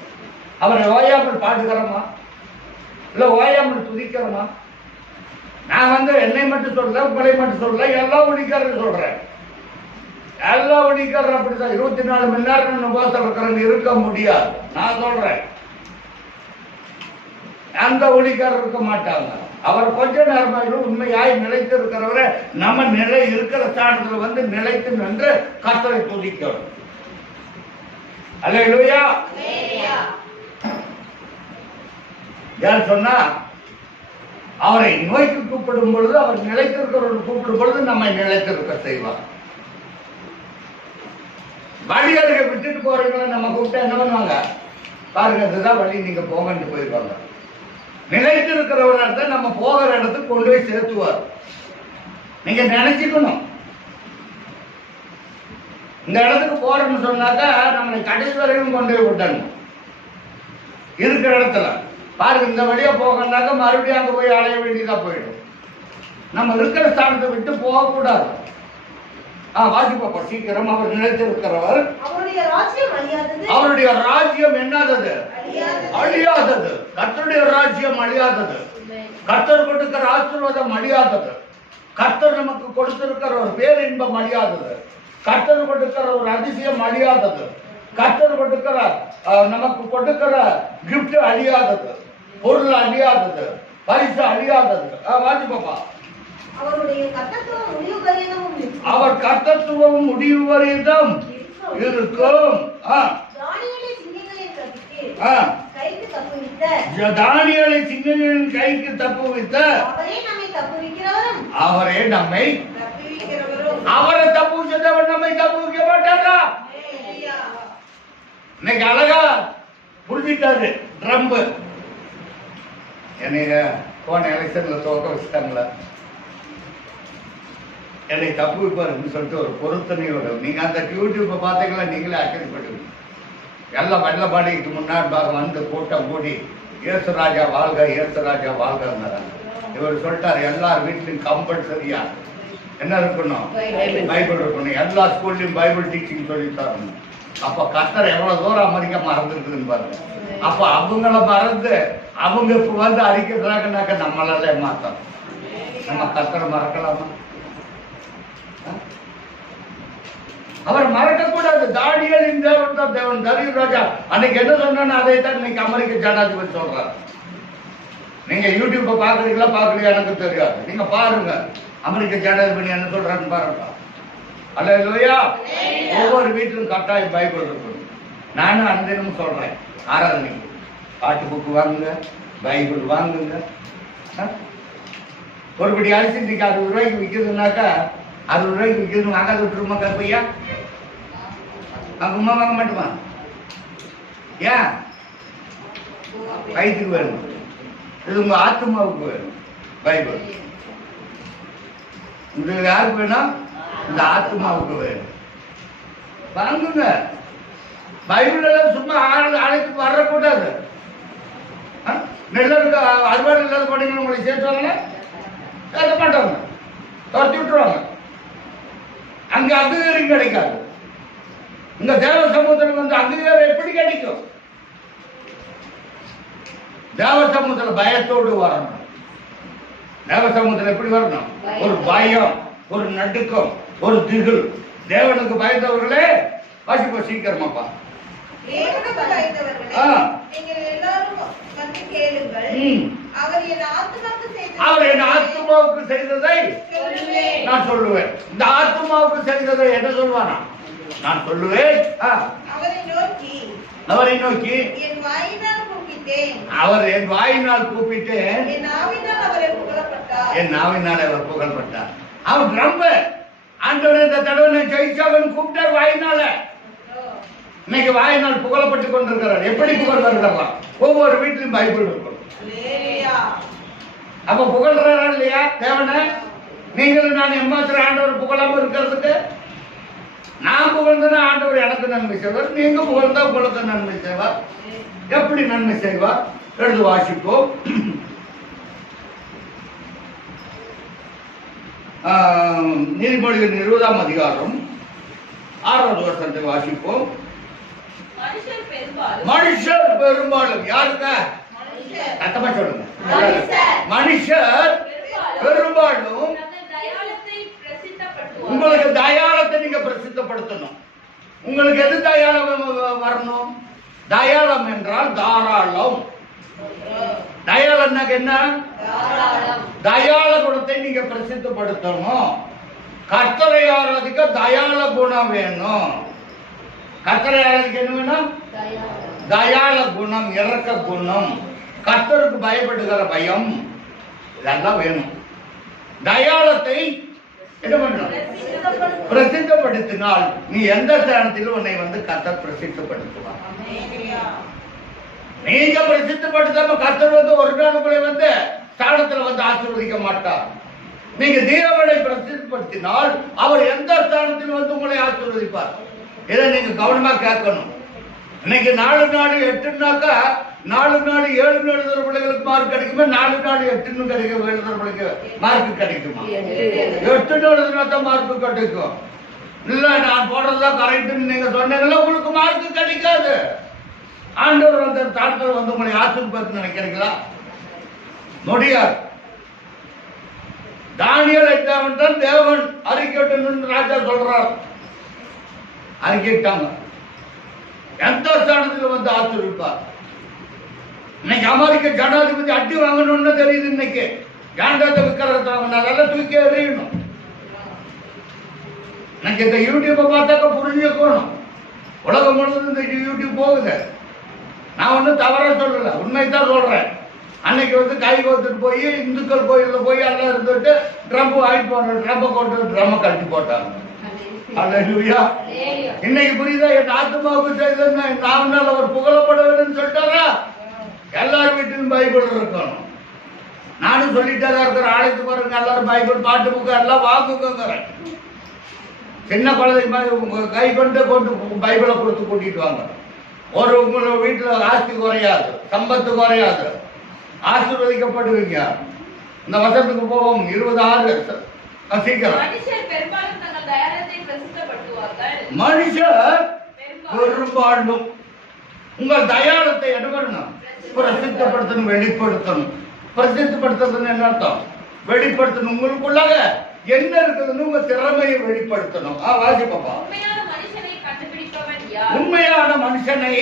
அவரை ஓயாமல் பாடுகிறோமா? இல்ல ஓயாமல் துதிக்கிறோமா? நான் வந்து என்னை மட்டும் சொல்ல, உங்களை மட்டும் சொல்ல, எல்லா ஊழியக்காரரும் சொல்றேன். எல்லா ஊழியக்காரரும் அப்படிதான் 24 மணி நேரம் உபவாசம் இருக்கிறவங்க இருக்க முடியாது. நான் சொல்றேன், அந்த ஊழியக்காரர் இருக்க மாட்டாங்க. அவர் கொஞ்ச நேரமாயிடும் உண்மையாய் நிலைத்து இருக்கிறவரை நம்ம நிலை இருக்கிற ஸ்தானத்துல வந்து நிலைத்து நின்று கர்த்தரை துதிக்கணும். அல்லேலூயா. யார் சொன்னா? அவரை நோய்க்கு கூப்பிடும் பொழுது, அவர் நிலைத்திருக்கிறவர்கள் கூப்பிடும் பொழுது நம்மை நிலைத்திருக்க செய்வார். வழியருகே விட்டுட்டு போறீங்களா நம்ம கூப்பிட்டா என்ன பண்ணுவாங்க? பாருங்க, இதுதான் வழி, நீங்க போங்கன்னு போயிருவாங்க. நிலைத்து இருக்கிறவரை நம்ம போகிற இடத்துக்கு கொண்டு போய் சேர்த்துவார். நீங்க நினைச்சுக்கணும், இந்த இடத்துக்கு போறோம்னு சொன்னாக்கா நம்மளை கடைசி வரையும் கொண்டு போய் விட்டணும். இருக்கிற இடத்துல பாருங்க, இந்த வழியா போகணும்னாக்கா மறுபடியும் அங்க போய் அலைய வேண்டியதா போயிடும். நம்ம இருக்கிற ஸ்தானத்தை விட்டு போகக்கூடாது. வாசிப்பா சீக்கிரம். அவர் நிலைத்திருக்கிறவர், அவருடைய ராஜ்யம் என்னது? அழியாதது. கர்த்தருடைய ராஜ்யம் அழியாதது. கர்த்தர் கொடுக்கிற ஆசீர்வாதம் அழியாதது. கர்த்தர் நமக்கு கொடுத்திருக்கிற ஒரு பேரின்பம் அழியாதது. கர்த்தர் கொடுக்கிற ஒரு அதிசயம் அழியாதது. கர்த்தர் கொடுக்கிற நமக்கு கொடுக்கிற கிஃப்ட் அழியாதது. பொருள் அழியாதது. பரிசு அழியாதது. வாசிப்பா. அவர் கர்த்தத்துவம் முடிவு வரையும் இருக்கும். தானியேலை சிங்கங்களின் கைக்கு தப்புவித்த அவரே நம்மை, அவரை தப்புவிச்சவர் நம்மை தப்புவிக்க மாட்டாரா? இன்னைக்கு அழகா புரிஞ்சிட்டாரு ட்ரம்ப். என்னைய போன எலெக்ஷன்ல தோக்க வச்சுட்டாங்களா, என்னை தப்பு வைப்பாருன்னு சொல்லிட்டு ஒரு பொருத்தனையோட நீங்க அந்த யூடியூப்பை பார்த்தீங்களா, நீங்களே ஆச்சரியப்படுவீங்க. எல்லாம் வெள்ள பாடிக்கு முன்னாடி வந்து கூட்டம் கூடி இயேசு ராஜா வாழ்க, இயேசு ராஜா வாழ்கிறாங்க. இவர் சொல்லிட்டாரு எல்லார் வீட்லயும் கம்பல்சரியா என்ன இருக்கணும், பைபிள் இருக்கணும். எல்லா ஸ்கூல்லையும் பைபிள் டீச்சிங் சொல்லி தரணும். அப்ப கர்த்தர் எவ்வளவு தூரம் அமெரிக்கா மறந்துருக்குதுன்னு பாருங்க. அப்ப அவங்கள மறந்து அவங்க இப்ப வந்து அறிக்கிறாங்கன்னாக்க நம்மளால ஏமாத்தம். நம்ம கர்த்தரை மறக்கலாமா? அவர் மறக்க கூடாது. தானியேலின் தேவன் தான் தேவன். தரியு ராஜா அன்னைக்கு என்ன சொன்னா அதை தான் இன்னைக்கு அமெரிக்க ஜனாதிபதி சொல்றாரு. நீங்க யூடியூப்ப பாக்குறீங்களா பாக்குறீங்க எனக்கு தெரியாது, நீங்க பாருங்க அமெரிக்க ஜனாதிபதி என்ன சொல்றாருன்னு பாருங்க. அல்லேலூயா. ஒவ்வொரு வீட்டிலும் கட்டாயம் பைபிள் இருக்கணும். நானும் அந்த தினமும் சொல்றேன், ஆராதனைக்கு பாட்டு புக்கு வாங்குங்க, பைபிள் வாங்குங்க. ஒருபடி அரிசி இன்னைக்கு 60 ரூபாய்க்கு விற்குதுன்னாக்கா 60 ரூபாய்க்கு விற்குதுன்னு வாங்காத விட்டுருமா கருப்பையா? அம்மா வாங்க மாட்டோமா? ஏன்? வயிற்றுக்கு வேணும். இது உங்க ஆத்மாவுக்கு வேணும் பைபிள். இது யாருக்கு வேணும்? இந்த ஆத்மாவுக்கு வேணும். வாங்குங்க. பைபிள் எல்லாம் சும்மா அழைத்து வரக்கூடாது. நெல்லருக்கு அறுவடை இல்லாத படிக்கணும் உங்களை சேர்த்துவாங்கன்னா கேட்க மாட்டாங்க, துரத்தி விட்டுருவாங்க. அங்க அங்கீகாரம் கிடைக்காது. இந்த தேவ சமூகத்தில் வந்து அங்கீகாரம் எப்படி கிடைக்கும்? தேவ சமூகத்தில் பயத்தோடு வரணும். தேவ சமூகத்தில் எப்படி வரணும்? ஒரு பயம், ஒரு நடுக்கம், ஒரு திகில். தேவனுக்கு பயந்தவர்களே வாசிப்போம் சீக்கிரமாப்பா. அவர் என் ஆத்மாவுக்கு செய்ததை நான் சொல்லுவேன். இந்த ஆத்மாவுக்கு செய்ததை என்ன சொல்வானா? நான் சொல்லுவேன். அவரை நோக்கி அவர் என் வாயினால் கூப்பிட்டேன், என் நாவினால் அவர் புகழ்பட்டார். அவர் ரொம்ப ஆண்டவர் இந்த தடவை ஜெயிச்சவன் கூப்பிட்டார் வாயினால. இன்னைக்கு வாயினால் புகழப்பட்டு கொண்டிருக்கிறார். எப்படி புகழ் வருகிறார்? ஒவ்வொரு வீட்டிலும் பைபிள் இருக்கும். அப்ப புகழ்றாரா இல்லையா தேவன? நீங்களும் நான் எம்மாத்திர ஆண்டவர் புகழாம இருக்கிறதுக்கு? நான் புகழ்ந்தா ஆண்டவர் எனக்கு நன்மை செய்வார், நீங்க புகழ்ந்தா உங்களுக்கு நன்மை செய்வார். எப்படி நன்மை செய்வார்? எழுது வாசிப்போம். நீதிமொழிகள் 20ஆம் அதிகாரம் 6வது வசனத்தை வாசிப்போம். மனுஷர் பெரும்பாலும் யாருங்க? சத்தமா சொல்லுங்க. மனுஷர் பெரும்பாலும் உங்களுக்கு தயாளத்தை நீங்க பிரசித்தப்படுத்தணும். உங்களுக்கு எது தயாளம் வரணும்? தயாளம் என்றால் தாராளம். தயாளம்னாக்க என்ன? தயாள குணத்தை நீங்க பிரசித்தப்படுத்தணும். கர்த்தரை ஆராதிக்க தயாள குணம் வேணும். கர்த்தரை ஆராதிக்க என்ன வேணும்? தயாள குணம், இரக்க குணம், கர்த்தருக்கு பயப்படுகிற பயம், இதெல்லாம் வேணும். தயாளத்தை என்ன பண்ணணும்? பிரசித்தப்படுத்தினால் நீ எந்த ஸ்தானத்திலும் உன்னை வந்து கர்த்தர் பிரசித்தப்படுத்துவார். நீங்க பிரசித்தப்படுத்தாம கர்த்தர் வந்து ஒரு நாள் உங்களை வந்து ஸ்தானத்துல வந்து ஆசீர்வதிக்க மாட்டார். நீங்க தேவனை பிரசித்தப்படுத்தினால் அவர் எந்த ஸ்தானத்தில் வந்து உங்களை ஆசீர்வதிப்பார். இதை நீங்க கவனமா கேட்கணும். இன்னைக்கு 4 நாடு 8னாக்கா 4 நாடு 7 எழுதுற பிள்ளைகளுக்கு மார்க் கிடைக்குமா? 4 நாடு 8 கிடைக்கும் எழுதுற பிள்ளைக்கு மார்க் கிடைக்குமா? 8 எழுதுனா தான் மார்க் கிடைக்கும். இல்ல நான் போடுறதுதான் கரெக்ட்னு நீங்க சொன்னீங்கன்னா உங்களுக்கு மார்க் கிடைக்காது. ஆண்டவர் வந்து தாட்கள் வந்து உங்களை ஆசீர்வாதம் நினைக்கிறீங்களா? முடியாது. தானியேல் என்றால் தேவன் அறிக்கையிட்டு ராஜா சொல்றார். அறிக்கைட்டாங்க. எந்த ஸ்தானத்தில் வந்து ஆசீர்வதிப்பார். இன்னைக்கு அமெரிக்க ஜனாதிபதி அடி வாங்கணும்னு தெரியுது. இன்னைக்கு ஏண்டாத விக்கிரத்தை வாங்கினால தூக்கி எறியணும். இன்னைக்கு இந்த யூடியூப்பை பார்த்தாக்க புரிஞ்சுக்கணும். உலகம் முழுவதும் இந்த யூடியூப் போகுது. நான் ஒன்றும் தவறாக சொல்லலை, உண்மைதான் சொல்றேன். அன்னைக்கு வந்து கை கோத்துட்டு போய் இந்துக்கள் கோயிலில் போய் எல்லாம் இருந்துட்டு ட்ரம்ப் வாங்கிட்டு போன ட்ரம்பை கொண்டு ட்ரம்மை கட்டி போட்டாங்க. அல்லேலூயா. இன்னைக்கு புரியுதா? என் ஆத்மாவுக்கு செய்தது நாவனால் அவர் புகழப்பட வேண்டும் சொல்லிட்டாரா? எல்லாரும் வீட்டிலும் பைபிள் இருக்கணும். நானும் சொல்லிட்டே தான் இருக்கிறேன். ஆலயத்து பாருங்க, எல்லாரும் பைபிள் பாட்டு புக்கு எல்லாம் வாங்குங்கிறேன். சின்ன குழந்தைங்க மாதிரி உங்க கை கொண்டு பைபிளை கொடுத்து கூட்டிட்டு வாங்க. ஒரு உங்க வீட்டுல ஆஸ்தி குறையாது, சம்பத்து குறையாது, ஆசீர்வதிக்கப்படுவீங்க. இந்த வருஷத்துக்கு போவோம் 26 சீக்கிரம். மனுஷர் பெரும்பாலும் உங்கள் தயாரத்தை என்ன பண்ணணும்? பிரசித்தப்படுத்தணும், வெளிப்படுத்தணும். பிரசித்தப்படுத்துறதுன்னு என்ன அர்த்தம்? வெளிப்படுத்தணும். உங்களுக்குள்ளாக என்ன இருக்குதுன்னு உங்க திறமையை வெளிப்படுத்தணும். வாசிப்பா. உண்மையான மனுஷனை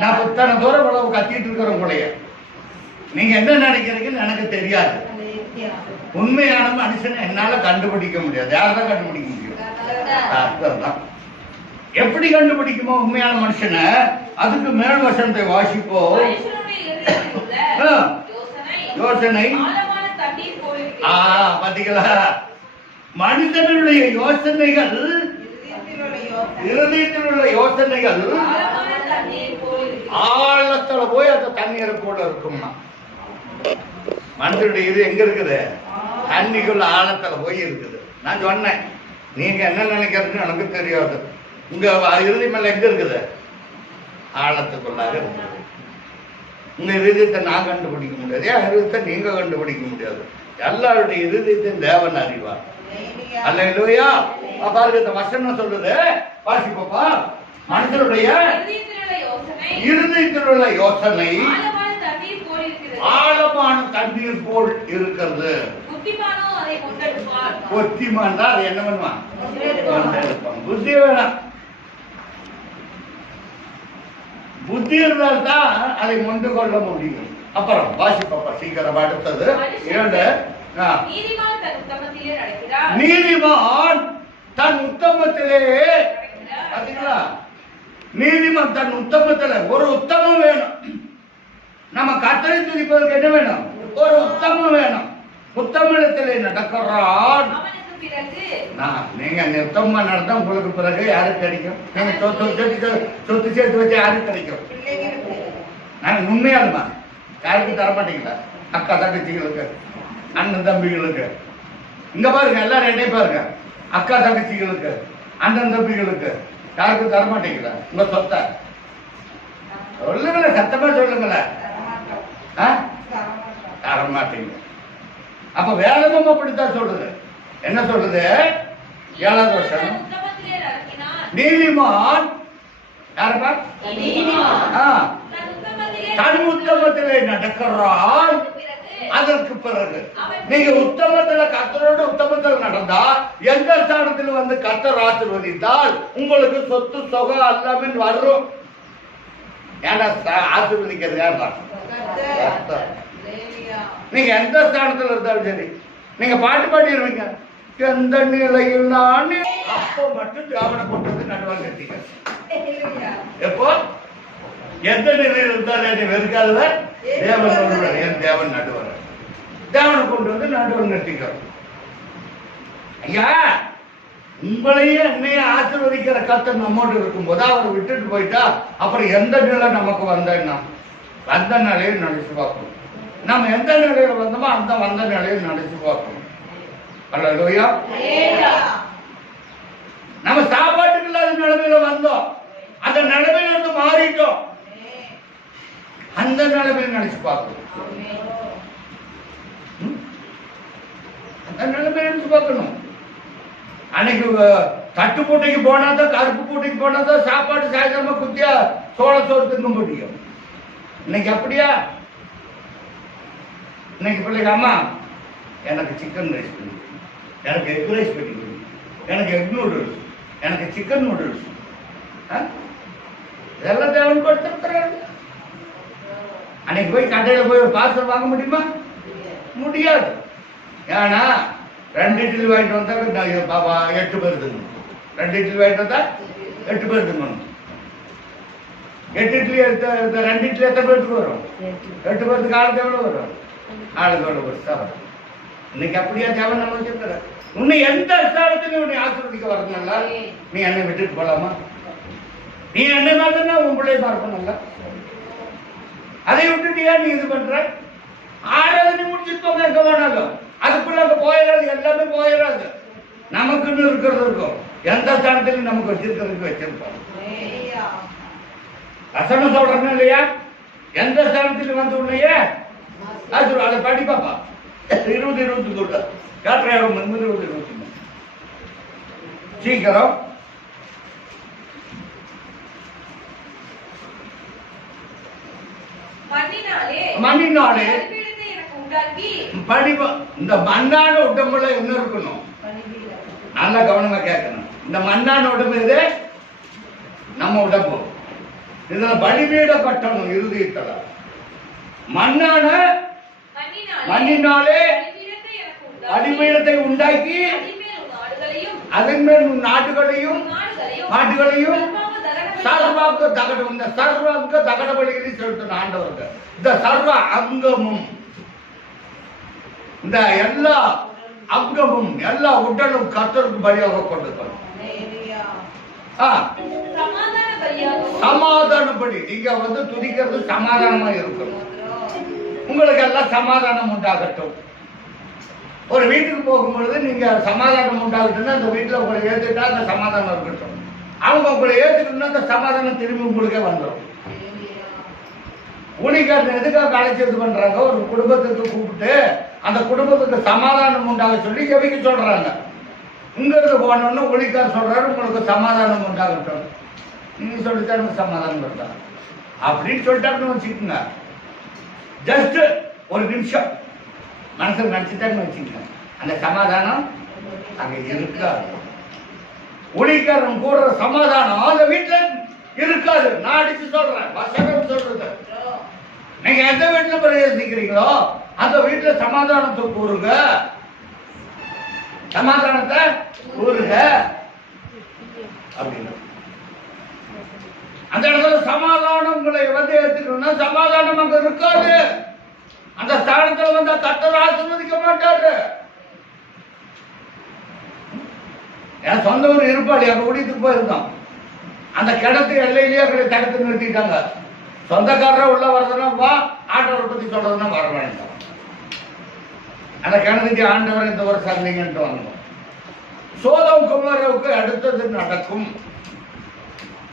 நான் இத்தனை தூரம் இவ்வளவு கத்திட்டு இருக்கிறேன் உங்களைய. நீங்க என்ன நினைக்கிறீங்கன்னு எனக்கு தெரியாது. உண்மையான மனுஷனை என்னால கண்டுபிடிக்க முடியாது. யார்தான் கண்டுபிடிக்க முடியும்? தான். எப்படி கண்டுபிடிக்குமோ உண்மையான மனுஷனை? அதுக்கு மேல் வசனத்தை வாசிப்போம். யோசனை பாத்தீங்களா? மனிதனுடைய யோசனைகள், இருதயத்தில் உள்ள யோசனைகள் ஆழத்துல போய் அந்த தண்ணீர் போல இருக்கும்னா, மனிதனுடைய இது எங்க இருக்குது? தண்ணிக்குள்ள ஆழத்துல போய் இருக்குது. நான் சொன்னேன், நீங்க என்ன நினைக்கிறதுன்னு எனக்கு தெரியாது. உங்க இறுதி மேல எங்க இருக்குது? ஆழத்துக்குள்ளாக இருக்குது. உங்க இருதயத்தை நான் கண்டுபிடிக்க முடியாது, என் இருதயத்தை நீங்க கண்டுபிடிக்க முடியாது. எல்லாருடைய இருதயத்தையும் தேவன் அறிவார். அல்லேலூயா. பாருங்க, இந்த வசனம் சொல்லுது, வாசிப்பா. மனிதனுடைய இருதயத்தில் உள்ள யோசனை ஆழமான தண்ணீர் போல் இருக்கிறது. புத்திமான் தான் அதை என்ன பண்ணுவான்? புத்தி வேணாம். புத்தி இருந்தால் தான் அதை கொண்டு கொள்ள முடியும். அப்புறம் வாசிப்பா சீக்கிரம். அடுத்தது 2. நீதிமான் தன் உத்தமத்திலே, பாத்தீங்களா? நீதிமான் தன் உத்தமத்துல, ஒரு உத்தமம் வேணும். நம்ம கட்டளை துதிப்பதற்கு என்ன வேணும்? ஒரு உத்தமம் வேணும். உத்தமத்திலே நடக்கிறான். நீங்க உத்தமமா நடந்தா உங்களுக்கு பிறகு யாருக்கு கிடைக்கும்? நீங்க சொத்து சேர்த்து வச்சு யாருக்கு கிடைக்கும்? நான் உண்மையாலுமா யாருக்கு தரமாட்டீங்களா? அக்கா தங்கச்சிகளுக்கு, அண்ணன் தம்பிகளுக்கு. இங்க பாருங்க, எல்லாரும் என்னை பாருங்க. அக்கா தங்கச்சிகளுக்கு, அண்ணன் தம்பிகளுக்கு யாருக்கும் தரமாட்டீங்களா உங்க சொத்தை? சொல்லுங்களேன், சத்தமா சொல்லுங்களேன். தரமாட்டீங்க. அப்ப வேதமும் அப்படித்தான் சொல்லுது. என்ன சொல்லுது? 7வது வருஷம். நீதிமான் யாருப்பா? தன் உத்தமத்திலே நடக்கிறான். அதற்கு பிறகு நீங்க உத்தமத்துல கர்த்தரோட உத்தமத்தில் நடந்தா, எந்த ஸ்தானத்தில் வந்து கர்த்தர் ஆசீர்வதித்தால் உங்களுக்கு சொத்து சொகை எல்லாமே வரும். ஏன்னா ஆசீர்வதிக்கிறது யார் தான்? நீங்க எந்த ஸ்தானத்தில் இருந்தாலும் சரி, நீங்க பாட்டு பாடிடுவீங்க. எந்த நிலையில் நான் அப்போ மட்டும் தியாவனை கொண்டு வந்து நடுவாங்க கட்டிக்க. எப்போ எந்த நிலையில் இருந்தாலும் வெறுக்காத தேவன், என் தேவன் நடுவர். தேவனை கொண்டு வந்து நடுவன் நட்டிக்கிறோம். ஐயா, உங்களையே என்னைய ஆசீர்வதிக்கிற கர்த்தர் நம்மோடு இருக்கும் போது அவரை விட்டுட்டு போயிட்டா அப்புறம் எந்த நிலை நமக்கு வந்தா? வந்த நிலையை நினைச்சு பார்க்கணும். நம்ம எந்த நிலையில வந்தோமோ அந்த வந்த நிலையை நினைச்சு பார்க்கணும். அல்லேலூயா. நம்ம சாப்பாட்டுக்கு இல்லாத நிலைமையில வந்தோம், அந்த நிலைமையில இருந்து மாறிட்டோம். அந்த நிலைமையை நினைச்சு பார்க்கணும். அந்த நிலைமையை நினைச்சு பார்க்கணும். அன்னைக்கு தட்டு பூட்டைக்கு போனாதான், கருப்பு பூட்டைக்கு போனாதான் சாப்பாடு சாயந்தரமா குத்தியா சோள சோறு திங்க முடியும். இன்னைக்கு அப்படியா? இன்னைக்கு பிள்ளைங்க, அம்மா எனக்கு சிக்கன் ரைஸ் பண்ணி, எனக்கு எக் ரைஸ் பண்ணி, எனக்கு எக் நூடுல்ஸ், எனக்கு சிக்கன் நூடுல்ஸ், இதெல்லாம் தேவன் கொடுத்துருக்கிறாரு. அன்னைக்கு போய் கடையில் போய் ஒரு பார்சல் வாங்க முடியுமா? முடியாது. ஏன்னா 2 இட்லி வாங்கிட்டு வந்தா 8 பேர் திங்கணும். 2 இட்லி வாங்கிட்டு வந்தா 8 பேர் திங்கணும். 8 இட்லி 2 இட்லி எத்தனை பேருக்கு வரும்? 8 பேருக்கு ஆளுக்கு எவ்வளவு வரும்? ஆளுக்கு எவ்வளவு வரும்? இன்னைக்கு அப்படியா தேவன் நம்ம வச்சிருக்கிற? உன்னை எந்த ஸ்தானத்திலும் உன்னை ஆசீர்வதிக்க வரணும்ல, நீ என்னை விட்டுட்டு போலாமா? நீ என்ன மாதிரி உன் பிள்ளை பார்க்கணும்ல, அதை விட்டுட்டு ஏன் நீ இது பண்ற? ஆராதனை முடிச்சுட்டு போங்க, எங்க வேணாலும் அதுக்குள்ள அங்க போயிடாது, எல்லாமே போயிடாது. நமக்குன்னு இருக்கிறது இருக்கும், எந்த ஸ்தானத்திலும் நமக்கு வச்சிருக்கிறதுக்கு வச்சிருக்கோம். வசனம் சொல்றேன்னு இல்லையா? எந்த ஸ்தானத்தில் வந்து உன்னையே அதை படிப்பாப்பா 20-23 காட்டுறாயிரம் 20-23 சீக்கிரம். மண்ணினாலே படிப்பா. இந்த மண்ணான உடம்புல என்ன இருக்கணும்? நல்லா கவனமா கேட்கணும். இந்த மண்ணான உடம்பு இது நம்ம உடம்பு. இதுல பலிபீட கட்டணும் இருதயத்துல. மண்ணான மண்ணினாலே பலிபீடத்தை உண்டாக்கி அதன் மேல் நாட்டுகளையும் சர்வாங்க தகடம். இந்த சர்வாங்க தகட பலிகளை செலுத்தணும் ஆண்டவருக்கு. இந்த சர்வ அங்கமும் இந்த எல்லா அங்கமும் எல்லா உடலும் கர்த்தருக்கு பலியாக கொடுக்கணும். சமாதானப்படி நீங்க வந்து துதிக்கிறது சமாதானமா இருக்கணும். உங்களுக்கு எல்லாம் சமாதானம் உண்டாகட்டும். ஒரு வீட்டுக்கு போகும்பொழுது நீங்க சமாதானம் உண்டாகட்டும். அந்த வீட்டுல உங்களை ஏத்துட்டா அந்த சமாதானம் இருக்கட்டும். அவங்க உங்களை ஏத்துக்கணும்னா அந்த சமாதானம் திரும்பி உங்களுக்கே வந்துடும். ஊழியக்காரன் எதுக்காக அழைச்சது பண்றாங்க? ஒரு குடும்பத்துக்கு கூப்பிட்டு அந்த குடும்பத்துக்கு சமாதானம் உண்டாக சொல்லி ஜெபிக்க சொல்றாங்க. இங்கிருந்து போனோம்னா ஊழியக்காரர் சொல்றாரு உங்களுக்கு சமாதானம் உண்டாகட்டும். நீங்க சொல்லிட்டாரு சமாதானம் வருதா அப்படின்னு சொல்லிட்டாருன்னு வச்சுக்கோங்க. ஜஸ்ட் ஒரு நிமிஷம் மனசுல நினைச்சுட்டாருன்னு வச்சுக்கோங்க, அந்த சமாதானம் அங்க இருக்காது. ஊழியக்காரன் போடுற சமாதானம் அந்த வீட்டுல இருக்காது. நான் அடிச்சு சொல்றேன், வசனம் சொல்றது. நீங்க எந்த வீட்டுல பிரவேசிக்கிறீங்களோ அந்த வீட்டுல சமாதானத்தை கூறுங்க, சமாதானத்தை கூறுங்க அப்படின்னு. அந்த இடத்துல சமாதானம் உங்களை வந்து ஏத்துக்கணும்னா சமாதானம் அங்க இருக்காது. அந்த ஸ்தானத்துல வந்து கர்த்தர் ஆசீர்வதிக்க மாட்டாரு. என் சொந்த ஊர் இருப்பாடி, அங்க குடித்துக்கு போயிருந்தோம். அந்த கிணத்து எல்லையிலேயே தடுத்து நிறுத்திட்டாங்க. சொந்தக்காரர் உள்ள வரதுன்னா வா, ஆண்டவரை பத்தி சொல்றதுன்னா வர வேண்டாம். அந்த கிணத்துக்கு ஆண்டவர் இந்த வருஷம் சந்திங்கன்ட்டு வந்தோம். சோதம் குமாரவுக்கு அடுத்தது நடக்கும்.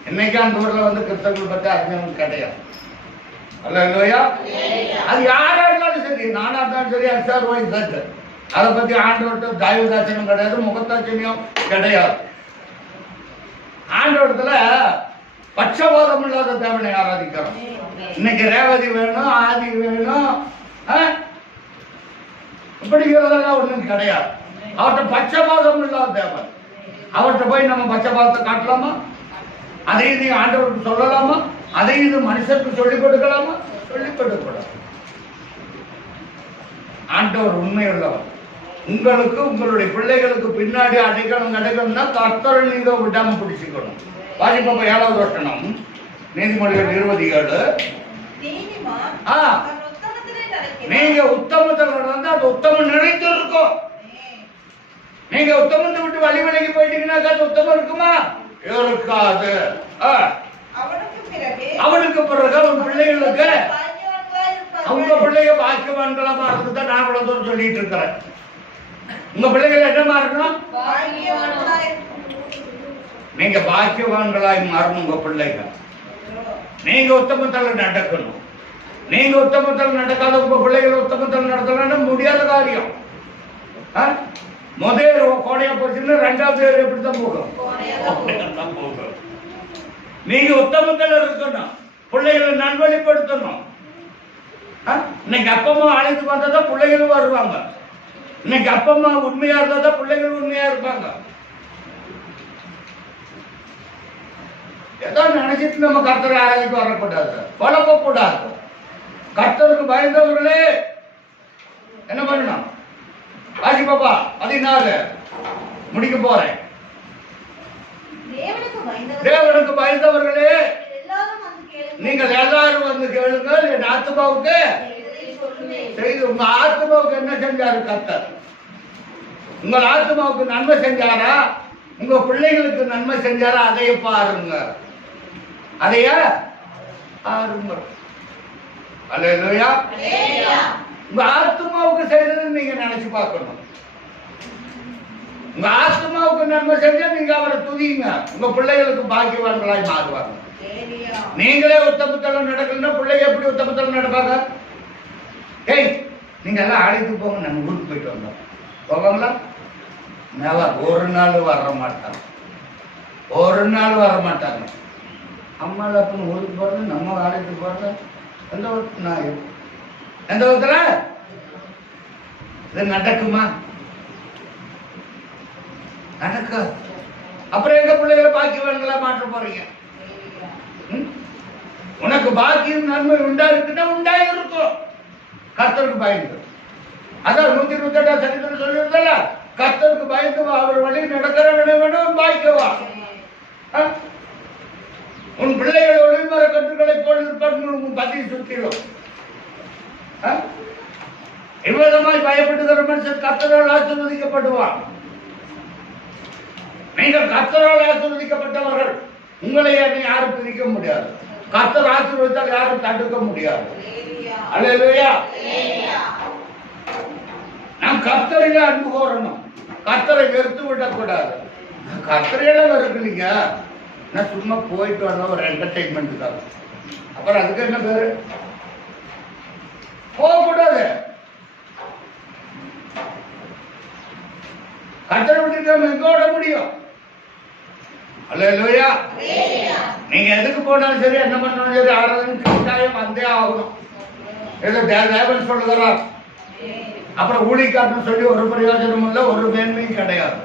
இன்னைக்கு அந்த ஊர்ல வந்து கிறிஸ்தவர்கள் பத்தி அறிஞர்கள் கிடையாது. அல்லேலூயா. அது யாரா இருந்தாலும் சரி, நானா இருந்தாலும் சரி, எஸ்ஆர் ஒய் சர்ச், அதை பத்தி ஆண்டவர்கிட்ட தயவுதாசனம் கிடையாது, முகத்தாச்சனியம் கிடையாது. ஆண்டவரத்துல பட்சபாதம் இல்லாத தேவனை ஆராதிக்கிறோம். இன்னைக்கு ரேவதி வேணும், ஆதி வேணும், இப்படிங்கிறதெல்லாம் ஒண்ணும் கிடையாது. அவர்கிட்ட பட்சபாதம் இல்லாத தேவன். அவர்கிட்ட போய் நம்ம பட்சபாதத்தை காட்டலாமா? அதை இது ஆண்டவருக்கு சொல்லலாமா? அதை இது மனுஷருக்கு சொல்லிக் கொடுக்கலாமா? சொல்லிக் கொடுக்கூடாது. ஆண்டவர் உண்மை உள்ளவர். உங்களுக்கு உங்களுடைய பிள்ளைகளுக்கு பின்னாடி அடைக்கணும் கிடைக்கணும்னா கர்த்தரை நீங்க விடாம பிடிச்சுக்கணும். வாசிப்பா 7வது வசனம், நீதிமொழிகள் 27. நீங்க உத்தமத்தில் நடந்தா அது உத்தமம் நினைத்து இருக்கும். நீங்க உத்தமத்தை விட்டு வழி விலகி போயிட்டீங்கன்னா அது உத்தமம் இருக்குமா? இருக்காது. அவனுக்கு பிறகு உங்க பிள்ளைகளுக்கு அவங்க பிள்ளைய பாக்கியவான்களமா இருக்குதான் நான் இவ்வளவு தூரம் சொல்லிட்டு இருக்கிறேன். உங்க பிள்ளைகள் என்ன மாறணும்? நீங்க பாக்கியவான்களாய் மாறணும். உங்க பிள்ளைகள் நீங்க உத்தமத்தில் நடக்கணும். நீங்க உத்தமத்தில் நடக்காத உங்க பிள்ளைகள் உத்தமத்தில் நடத்தலாம் முடியாத காரியம். முதல் கோடையா போச்சுன்னா 2வது எப்படித்தான் போகும்? நீங்க உத்தமத்தில் இருக்கணும், பிள்ளைகளை நல்வழிப்படுத்தணும். இன்னைக்கு அப்பமா அழைத்து வந்தாதான் பிள்ளைகளும் வருவாங்க. இன்னைக்கு அப்பமா உண்மையா இருந்தாதான் பிள்ளைகள் உண்மையா இருப்பாங்க. ஏதோ நினைச்சிட்டு நம்ம கர்த்தரை ஆராய்ச்சி வரக்கூடாது, குழப்பக்கூடாது. கர்த்தருக்கு பயந்தவர்களே என்ன பண்ணணும்? வாசி பாப்பா 14 முடிக்க போறேன். தேவனுக்கு பயந்தவர்களே நீங்கள் எல்லாரும் வந்து கேளுங்கள். என் ஆத்மாவுக்கு செய்து, உங்க ஆத்மாவுக்கு என்ன செஞ்சாரு கர்த்தர்? உங்கள் ஆத்மாவுக்கு நன்மை செஞ்சாரா, உங்க பிள்ளைகளுக்கு நன்மை செஞ்சாரா, அதைய பாருங்க, அதைய பாருங்க. அல்லேலூயா. உங்க ஆத்மாவுக்கு செய்தது நீங்க நினைச்சு பார்க்கணும். உங்க ஆத்மாவுக்கு நன்மை செஞ்சா நீங்க அவரை துதிங்க, உங்க பிள்ளைகளுக்கு பாக்கியவான்களாய் மாறுவாங்க. நீங்களே உத்தமத்தலம் நடக்கலன்னா பிள்ளைங்க எப்படி உத்தமத்தலம் நடப்பாங்க? ஏய், நீங்க எல்லாம் அழைத்து போங்க, நம்ம ஊருக்கு போயிட்டு வந்தோம், போவாங்களா? ஒரு நாள் வர மாட்டாங்க, ஒரு நாள் வர மாட்டாங்க. அம்மா அப்பன்னு ஊருக்கு போறது, நம்ம அழைத்து போறது எந்த விதத்துல எந்த விதத்துல இது நடக்குமா? நடக்க. அப்புறம் எங்க பிள்ளைகளை பாக்கியவான்களா மாற்ற போறீங்க? உனக்கு பாக்கியம் நன்மை உண்டா இருக்குன்னா உண்டா இருக்கும். கர்த்தருக்கு பயந்து, அதான் 128 சரித்திரம் சொல்லியிருந்தல, கர்த்தருக்கு பயந்து அவர் வழி நடக்கிற வேணும் பாய்க்கவா. உன் பிள்ளைகள் ஒளிமர கட்டுகளை போல் இருப்பார்கள், உன் பத்தி சுற்றிலும். இவ்விதமாய் பயப்படுகிற மனுஷன் கர்த்தரால் ஆசீர்வதிக்கப்படுவான். நீங்கள் கர்த்தரால் ஆசீர்வதிக்கப்பட்டவர்கள், உங்களை யாரும் பிரிக்க முடியாது. கர்த்தர் ஆசீர்வதித்தால் யாரும் தடுக்க முடியாது. அல்லேலூயா. நாம் கர்த்தரையில அன்பு கோரணும், கர்த்தரை வெறுத்து விடக்கூடாது. கர்த்தரையில வெறுக்கலீங்க, நான் சும்மா போயிட்டு வந்த ஒரு என்டர்டைன்மெண்ட்டுக்காக, அப்புறம் அதுக்கு என்ன பேரு? போகக்கூடாது. கர்த்தரை விட்டு நம்ம எங்க ஓட முடியும்? அல்லேலூயா. நீங்க எதுக்கு போனாலும் சரி, என்ன பண்ணாலும் சரி, ஆராதனை கட்டாயம் வந்தே ஆகணும். ஏதோ தேவன் சொல்லுகிறார், அப்புறம் ஊழிக்காரன்னு சொல்லி ஒரு பிரயோஜனம் இல்லை, ஒரு மேன்மையும் கிடையாது.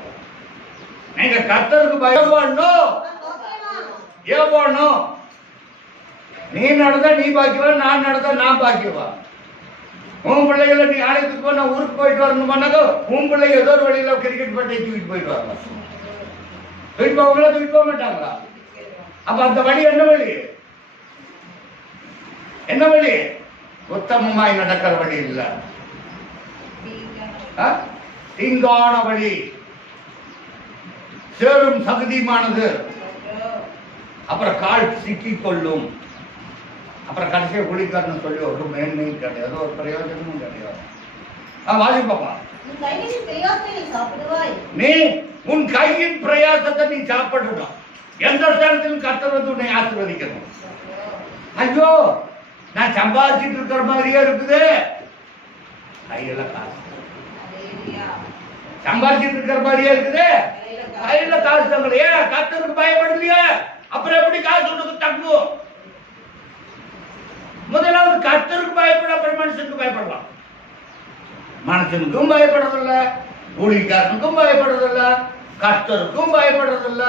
நீங்க கர்த்தருக்கு பயப்படணும். ஏவணும். நீ நடந்தா நீ பாக்கியவா, நான் நடந்தா நான் பாக்கியவா. உன் பிள்ளைகளை நீ அழைத்துட்டு போ, நான் ஊருக்கு போயிட்டு வரணும் பண்ணாக்கோ, உன் பிள்ளைங்க ஏதோ ஒரு வழியில கிரிக்கெட் பட்டையை தூக்கிட்டு போயிட்டு வரலாம். தூக்கிட்டு போவாங்களா, தூக்கிட்டு போக மாட்டாங்களா? அப்ப அந்த வழி என்ன வழி? என்ன வழி? உத்தமமாய் நடக்கிற வழி இல்ல, தீங்கான வழி, சேரும் சகதியுமானது. அப்புறம் கால் சிக்கிக் கொள்ளும். அப்புறம் கடைசியை குளிக்காரன்னு சொல்லி ஒரு மேன்மையும் கிடையாது, ஒரு பிரயோஜனமும் கிடையாது. வாசிப்பா, நீ உன் கையின் பிரயாசத்தை நீ சாப்பிடணும். எந்த ஸ்தானத்திலும் கர்த்தர் வந்து உன்னை ஆசீர்வதிக்கணும். ஐயோ, நான் சம்பாதிச்சுட்டு இருக்கிற மாதிரியே இருக்குது, கையில காசு சம்பாதிச்சுட்டு இருக்கிற மாதிரியே இருக்குது, கையில காசு தங்கலையே. கர்த்தருக்கு பயப்படலையே, அப்புறம் எப்படி காசு உனக்கு தங்கும்? முதலாவது கர்த்தருக்கு பயப்பட, அப்புறம் மனுஷனுக்கு பயப்படலாம். மனுஷனுக்கும் பயப்படுறதில்ல, ஊழியக்காரனுக்கும் பயப்படுறதில்ல, கர்த்தருக்கும் பயப்படுறதில்ல,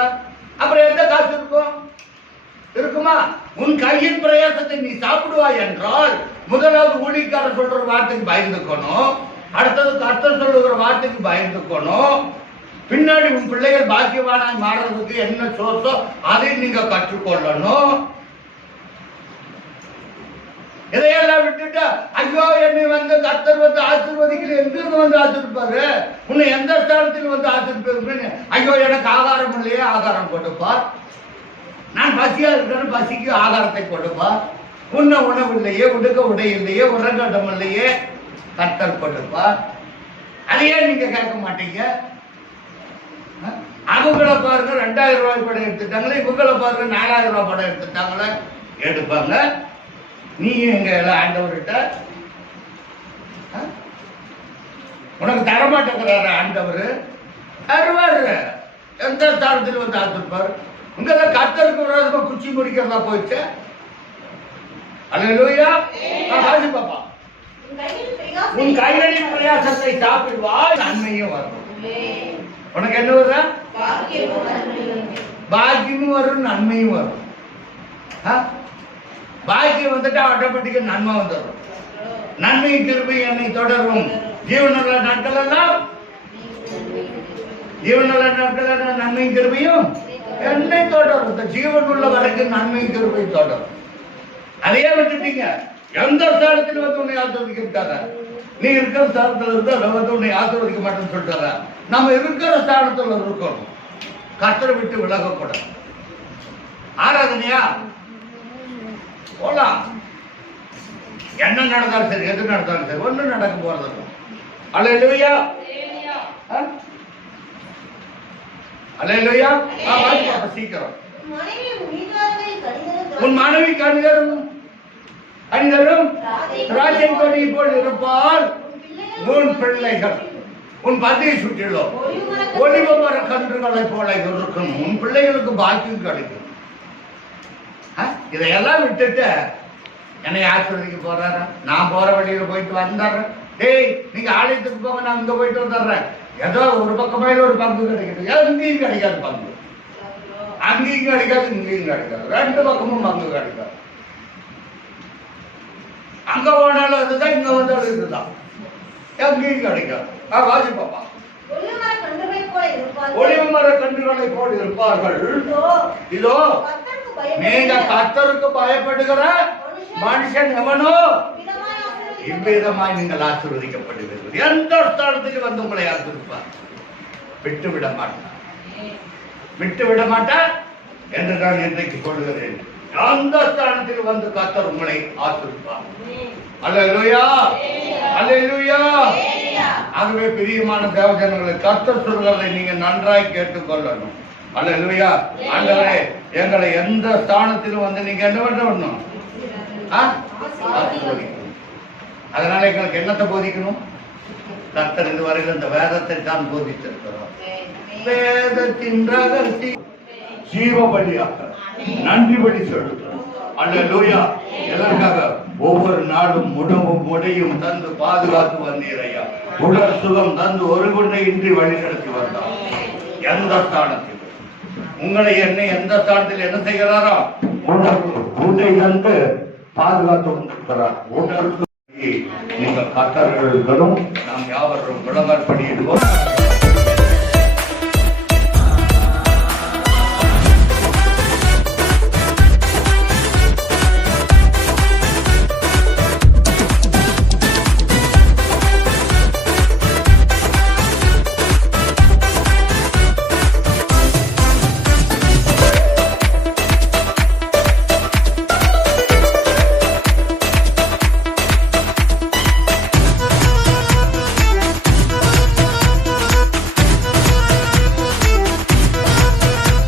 அப்புறம் எந்த காசு இருக்கும்? இருக்குமா? உன் கையின் பிரயாசத்தை நீ சாப்பிடுவாய் என்றால், முதலாவது ஊழியக்காரர் சொல்ற வார்த்தைக்கு பயந்துக்கணும், அடுத்தது கர்த்தர் சொல்லுகிற வார்த்தைக்கு பயந்துக்கணும், பின்னாடி உன் பிள்ளைகள் பாக்கியவானாய் மாறுறதுக்கு என்ன சோர்ஸோ அதை நீங்க கற்றுக்கொள்ளணும். இதையெல்லாம் விட்டுட்டு ஐயோ என்னை வந்து கர்த்தர் வந்து ஆசீர்வதிக்கல, எங்கிருந்து வந்து ஆசீர்வாரு, உன்னை எந்த ஸ்தானத்தில் வந்து ஆசீர்வாரு? ஐயோ எனக்கு ஆகாரம் இல்லையே, ஆகாரம் கொடுப்பா. நான் பசியா இருக்கிறேன்னு பசிக்கு ஆகாரத்தை கொடுப்பா. உண்ண உணவு இல்லையே, உடுக்க உடை இல்லையே, உறங்காட்டம் இல்லையே, கர்த்தர் கொடுப்பா. அதையே நீங்க கேட்க மாட்டீங்க. அவங்கள பாருங்க 2000 ரூபாய் படம் எடுத்துட்டாங்களே, இவங்களை பாருங்க 4000 ரூபாய் படம் எடுத்துட்டாங்களே, எடுப்பாங்க. நீ எங்க எல்லாம் ஆண்டவர்கிட்ட உனக்கு தரமாட்டேங்கிறாரு ஆண்டவர், தருவாரு. எந்த ஸ்தானத்தில் வந்து ஆசிருப்பாரு? உங்கெல்லாம் கர்த்தருக்கு விரோதமா குச்சி முடிக்கிறதா போயிடுச்சு. அல்லேலூயா. பாப்பா, உன் கைகளின் பிரயாசத்தை சாப்பிடுவாய், நன்மையும் வரும். உனக்கு என்ன வரும்? பாக்கியமும் வரும், நன்மையும் வரும். பாக்கியம் வந்துட்டு ஆட்டோமேட்டிக்கா நன்மை வந்துடும். நன்மை கிருபை என்னை தொடரும். ஜீவனுள்ள நாட்கள் எல்லாம் நன்மை கிருபையும் என்னை தொடரும். ஜீவன் உள்ள வரைக்கும் நன்மை கிருபை தொடரும். அதையே விட்டுட்டீங்க. எந்த ஸ்தானத்தில் வந்து உன்னை ஆசீர்வதிக்க விட்டாரா? நீ இருக்கிற ஸ்தானத்துல இருந்து அதை வந்து உன்னை ஆசீர்வதிக்க மாட்டேன்னு சொல்லிட்டாரா? நம்ம இருக்கிற ஸ்தானத்துல இருக்கணும், கர்த்தரை விட்டு விலகக்கூடாது. ஆராதனையா போலாம், என்ன நடந்தாலும் சரி, எது நடந்தாலும் சரி, ஒன்றும் நடக்க போறது. அல்லேலூயா, அல்லேலூயா. சீக்கிரம். உன் மனைவி கணிதரும் திராட்சை கொடி போல் இருப்பால் உன் பிள்ளைகள் உன் பந்தியை சுற்றிலும் ஒளிவ மர கன்றுகளை போல இருக்கணும். உன் பிள்ளைகளுக்கு பாக்கியம் கிடைக்கும். இதையெல்லாம் விட்டுட்டு என்னை ஆசீர்வதிக்க போறாரா? நான் போற வழியில போயிட்டு வந்துடுறேன். டேய், நீங்க ஆலயத்துக்கு போங்க, நான் இங்க போயிட்டு வந்துடுறேன். ஏதோ ஒரு பக்கமாயில ஒரு பங்கு கிடைக்கட்டும். அங்கேயும் கிடைக்காது பங்கு, அங்கேயும் கிடைக்காது, இங்கேயும் கிடைக்காது. ரெண்டு பக்கமும் பங்கு கிடைக்காது. அங்க போனாலும் அதுதான், இங்க வந்தாலும் இதுதான். எங்கேயும் கிடைக்காது. வாசி பாப்பா. ஒளிவு மர கன்றுகளை போல் இருப்பார்கள். இதோ நீங்க கர்த்தருக்கு பயப்படுகிற மனுஷன் எவனோ இவ்விதமாய் நீங்கள் ஆசீர்வதிக்கப்படுவீர்கள். எந்த ஸ்தானத்துக்கு வந்து உங்களை ஆசீர்வதிப்பார்? விட்டு விட மாட்டார், விட்டு விட மாட்டார் என்று நான் இன்றைக்கு சொல்லுகிறேன். அந்த ஸ்தானத்தில் வந்து கர்த்தர் உங்களை ஆசீர்வதிப்பார். அல்லேலூயா, அல்லேலூயா. ஆகவே பிரியமான தேவஜனங்களை, கர்த்தர் சொல்கிறதை நீங்க நன்றாய் கேட்டுக்கொள்ளணும். அல்லேலூயா. ஆண்டவரே, எங்களை எந்த ஸ்தானத்திலும் வந்து நீங்க என்ன பண்ணணும்? அதனால எங்களுக்கு என்னத்தை போதிக்கணும்? கர்த்தர் இதுவரையில் இந்த வேதத்தை தான் போதித்திருக்கிறோம். வேதத்தின் ரகசிய ஜீவபலியாக நன்றி பலி செலுத்துகிறோம். அல்லேலூயா. எதற்காக? ஒவ்வொரு நாளும் உணவும் முடையும் தந்து பாதுகாத்து வந்தீரையா. உடல் சுகம் தந்து ஒரு குண்டை இன்றி வழி நடத்தி வந்தார். எந்த ஸ்தானத்தில் உங்களை என்னை எந்த ஸ்தானத்தில் என்ன செய்கிறாரோ உடை தந்து பாதுகாத்து வந்திருக்கிறார். உடலுக்கு நீங்கள் கர்த்தர்களும் நாம் யாவரும் விளம்பரப்படியிடுவோம்.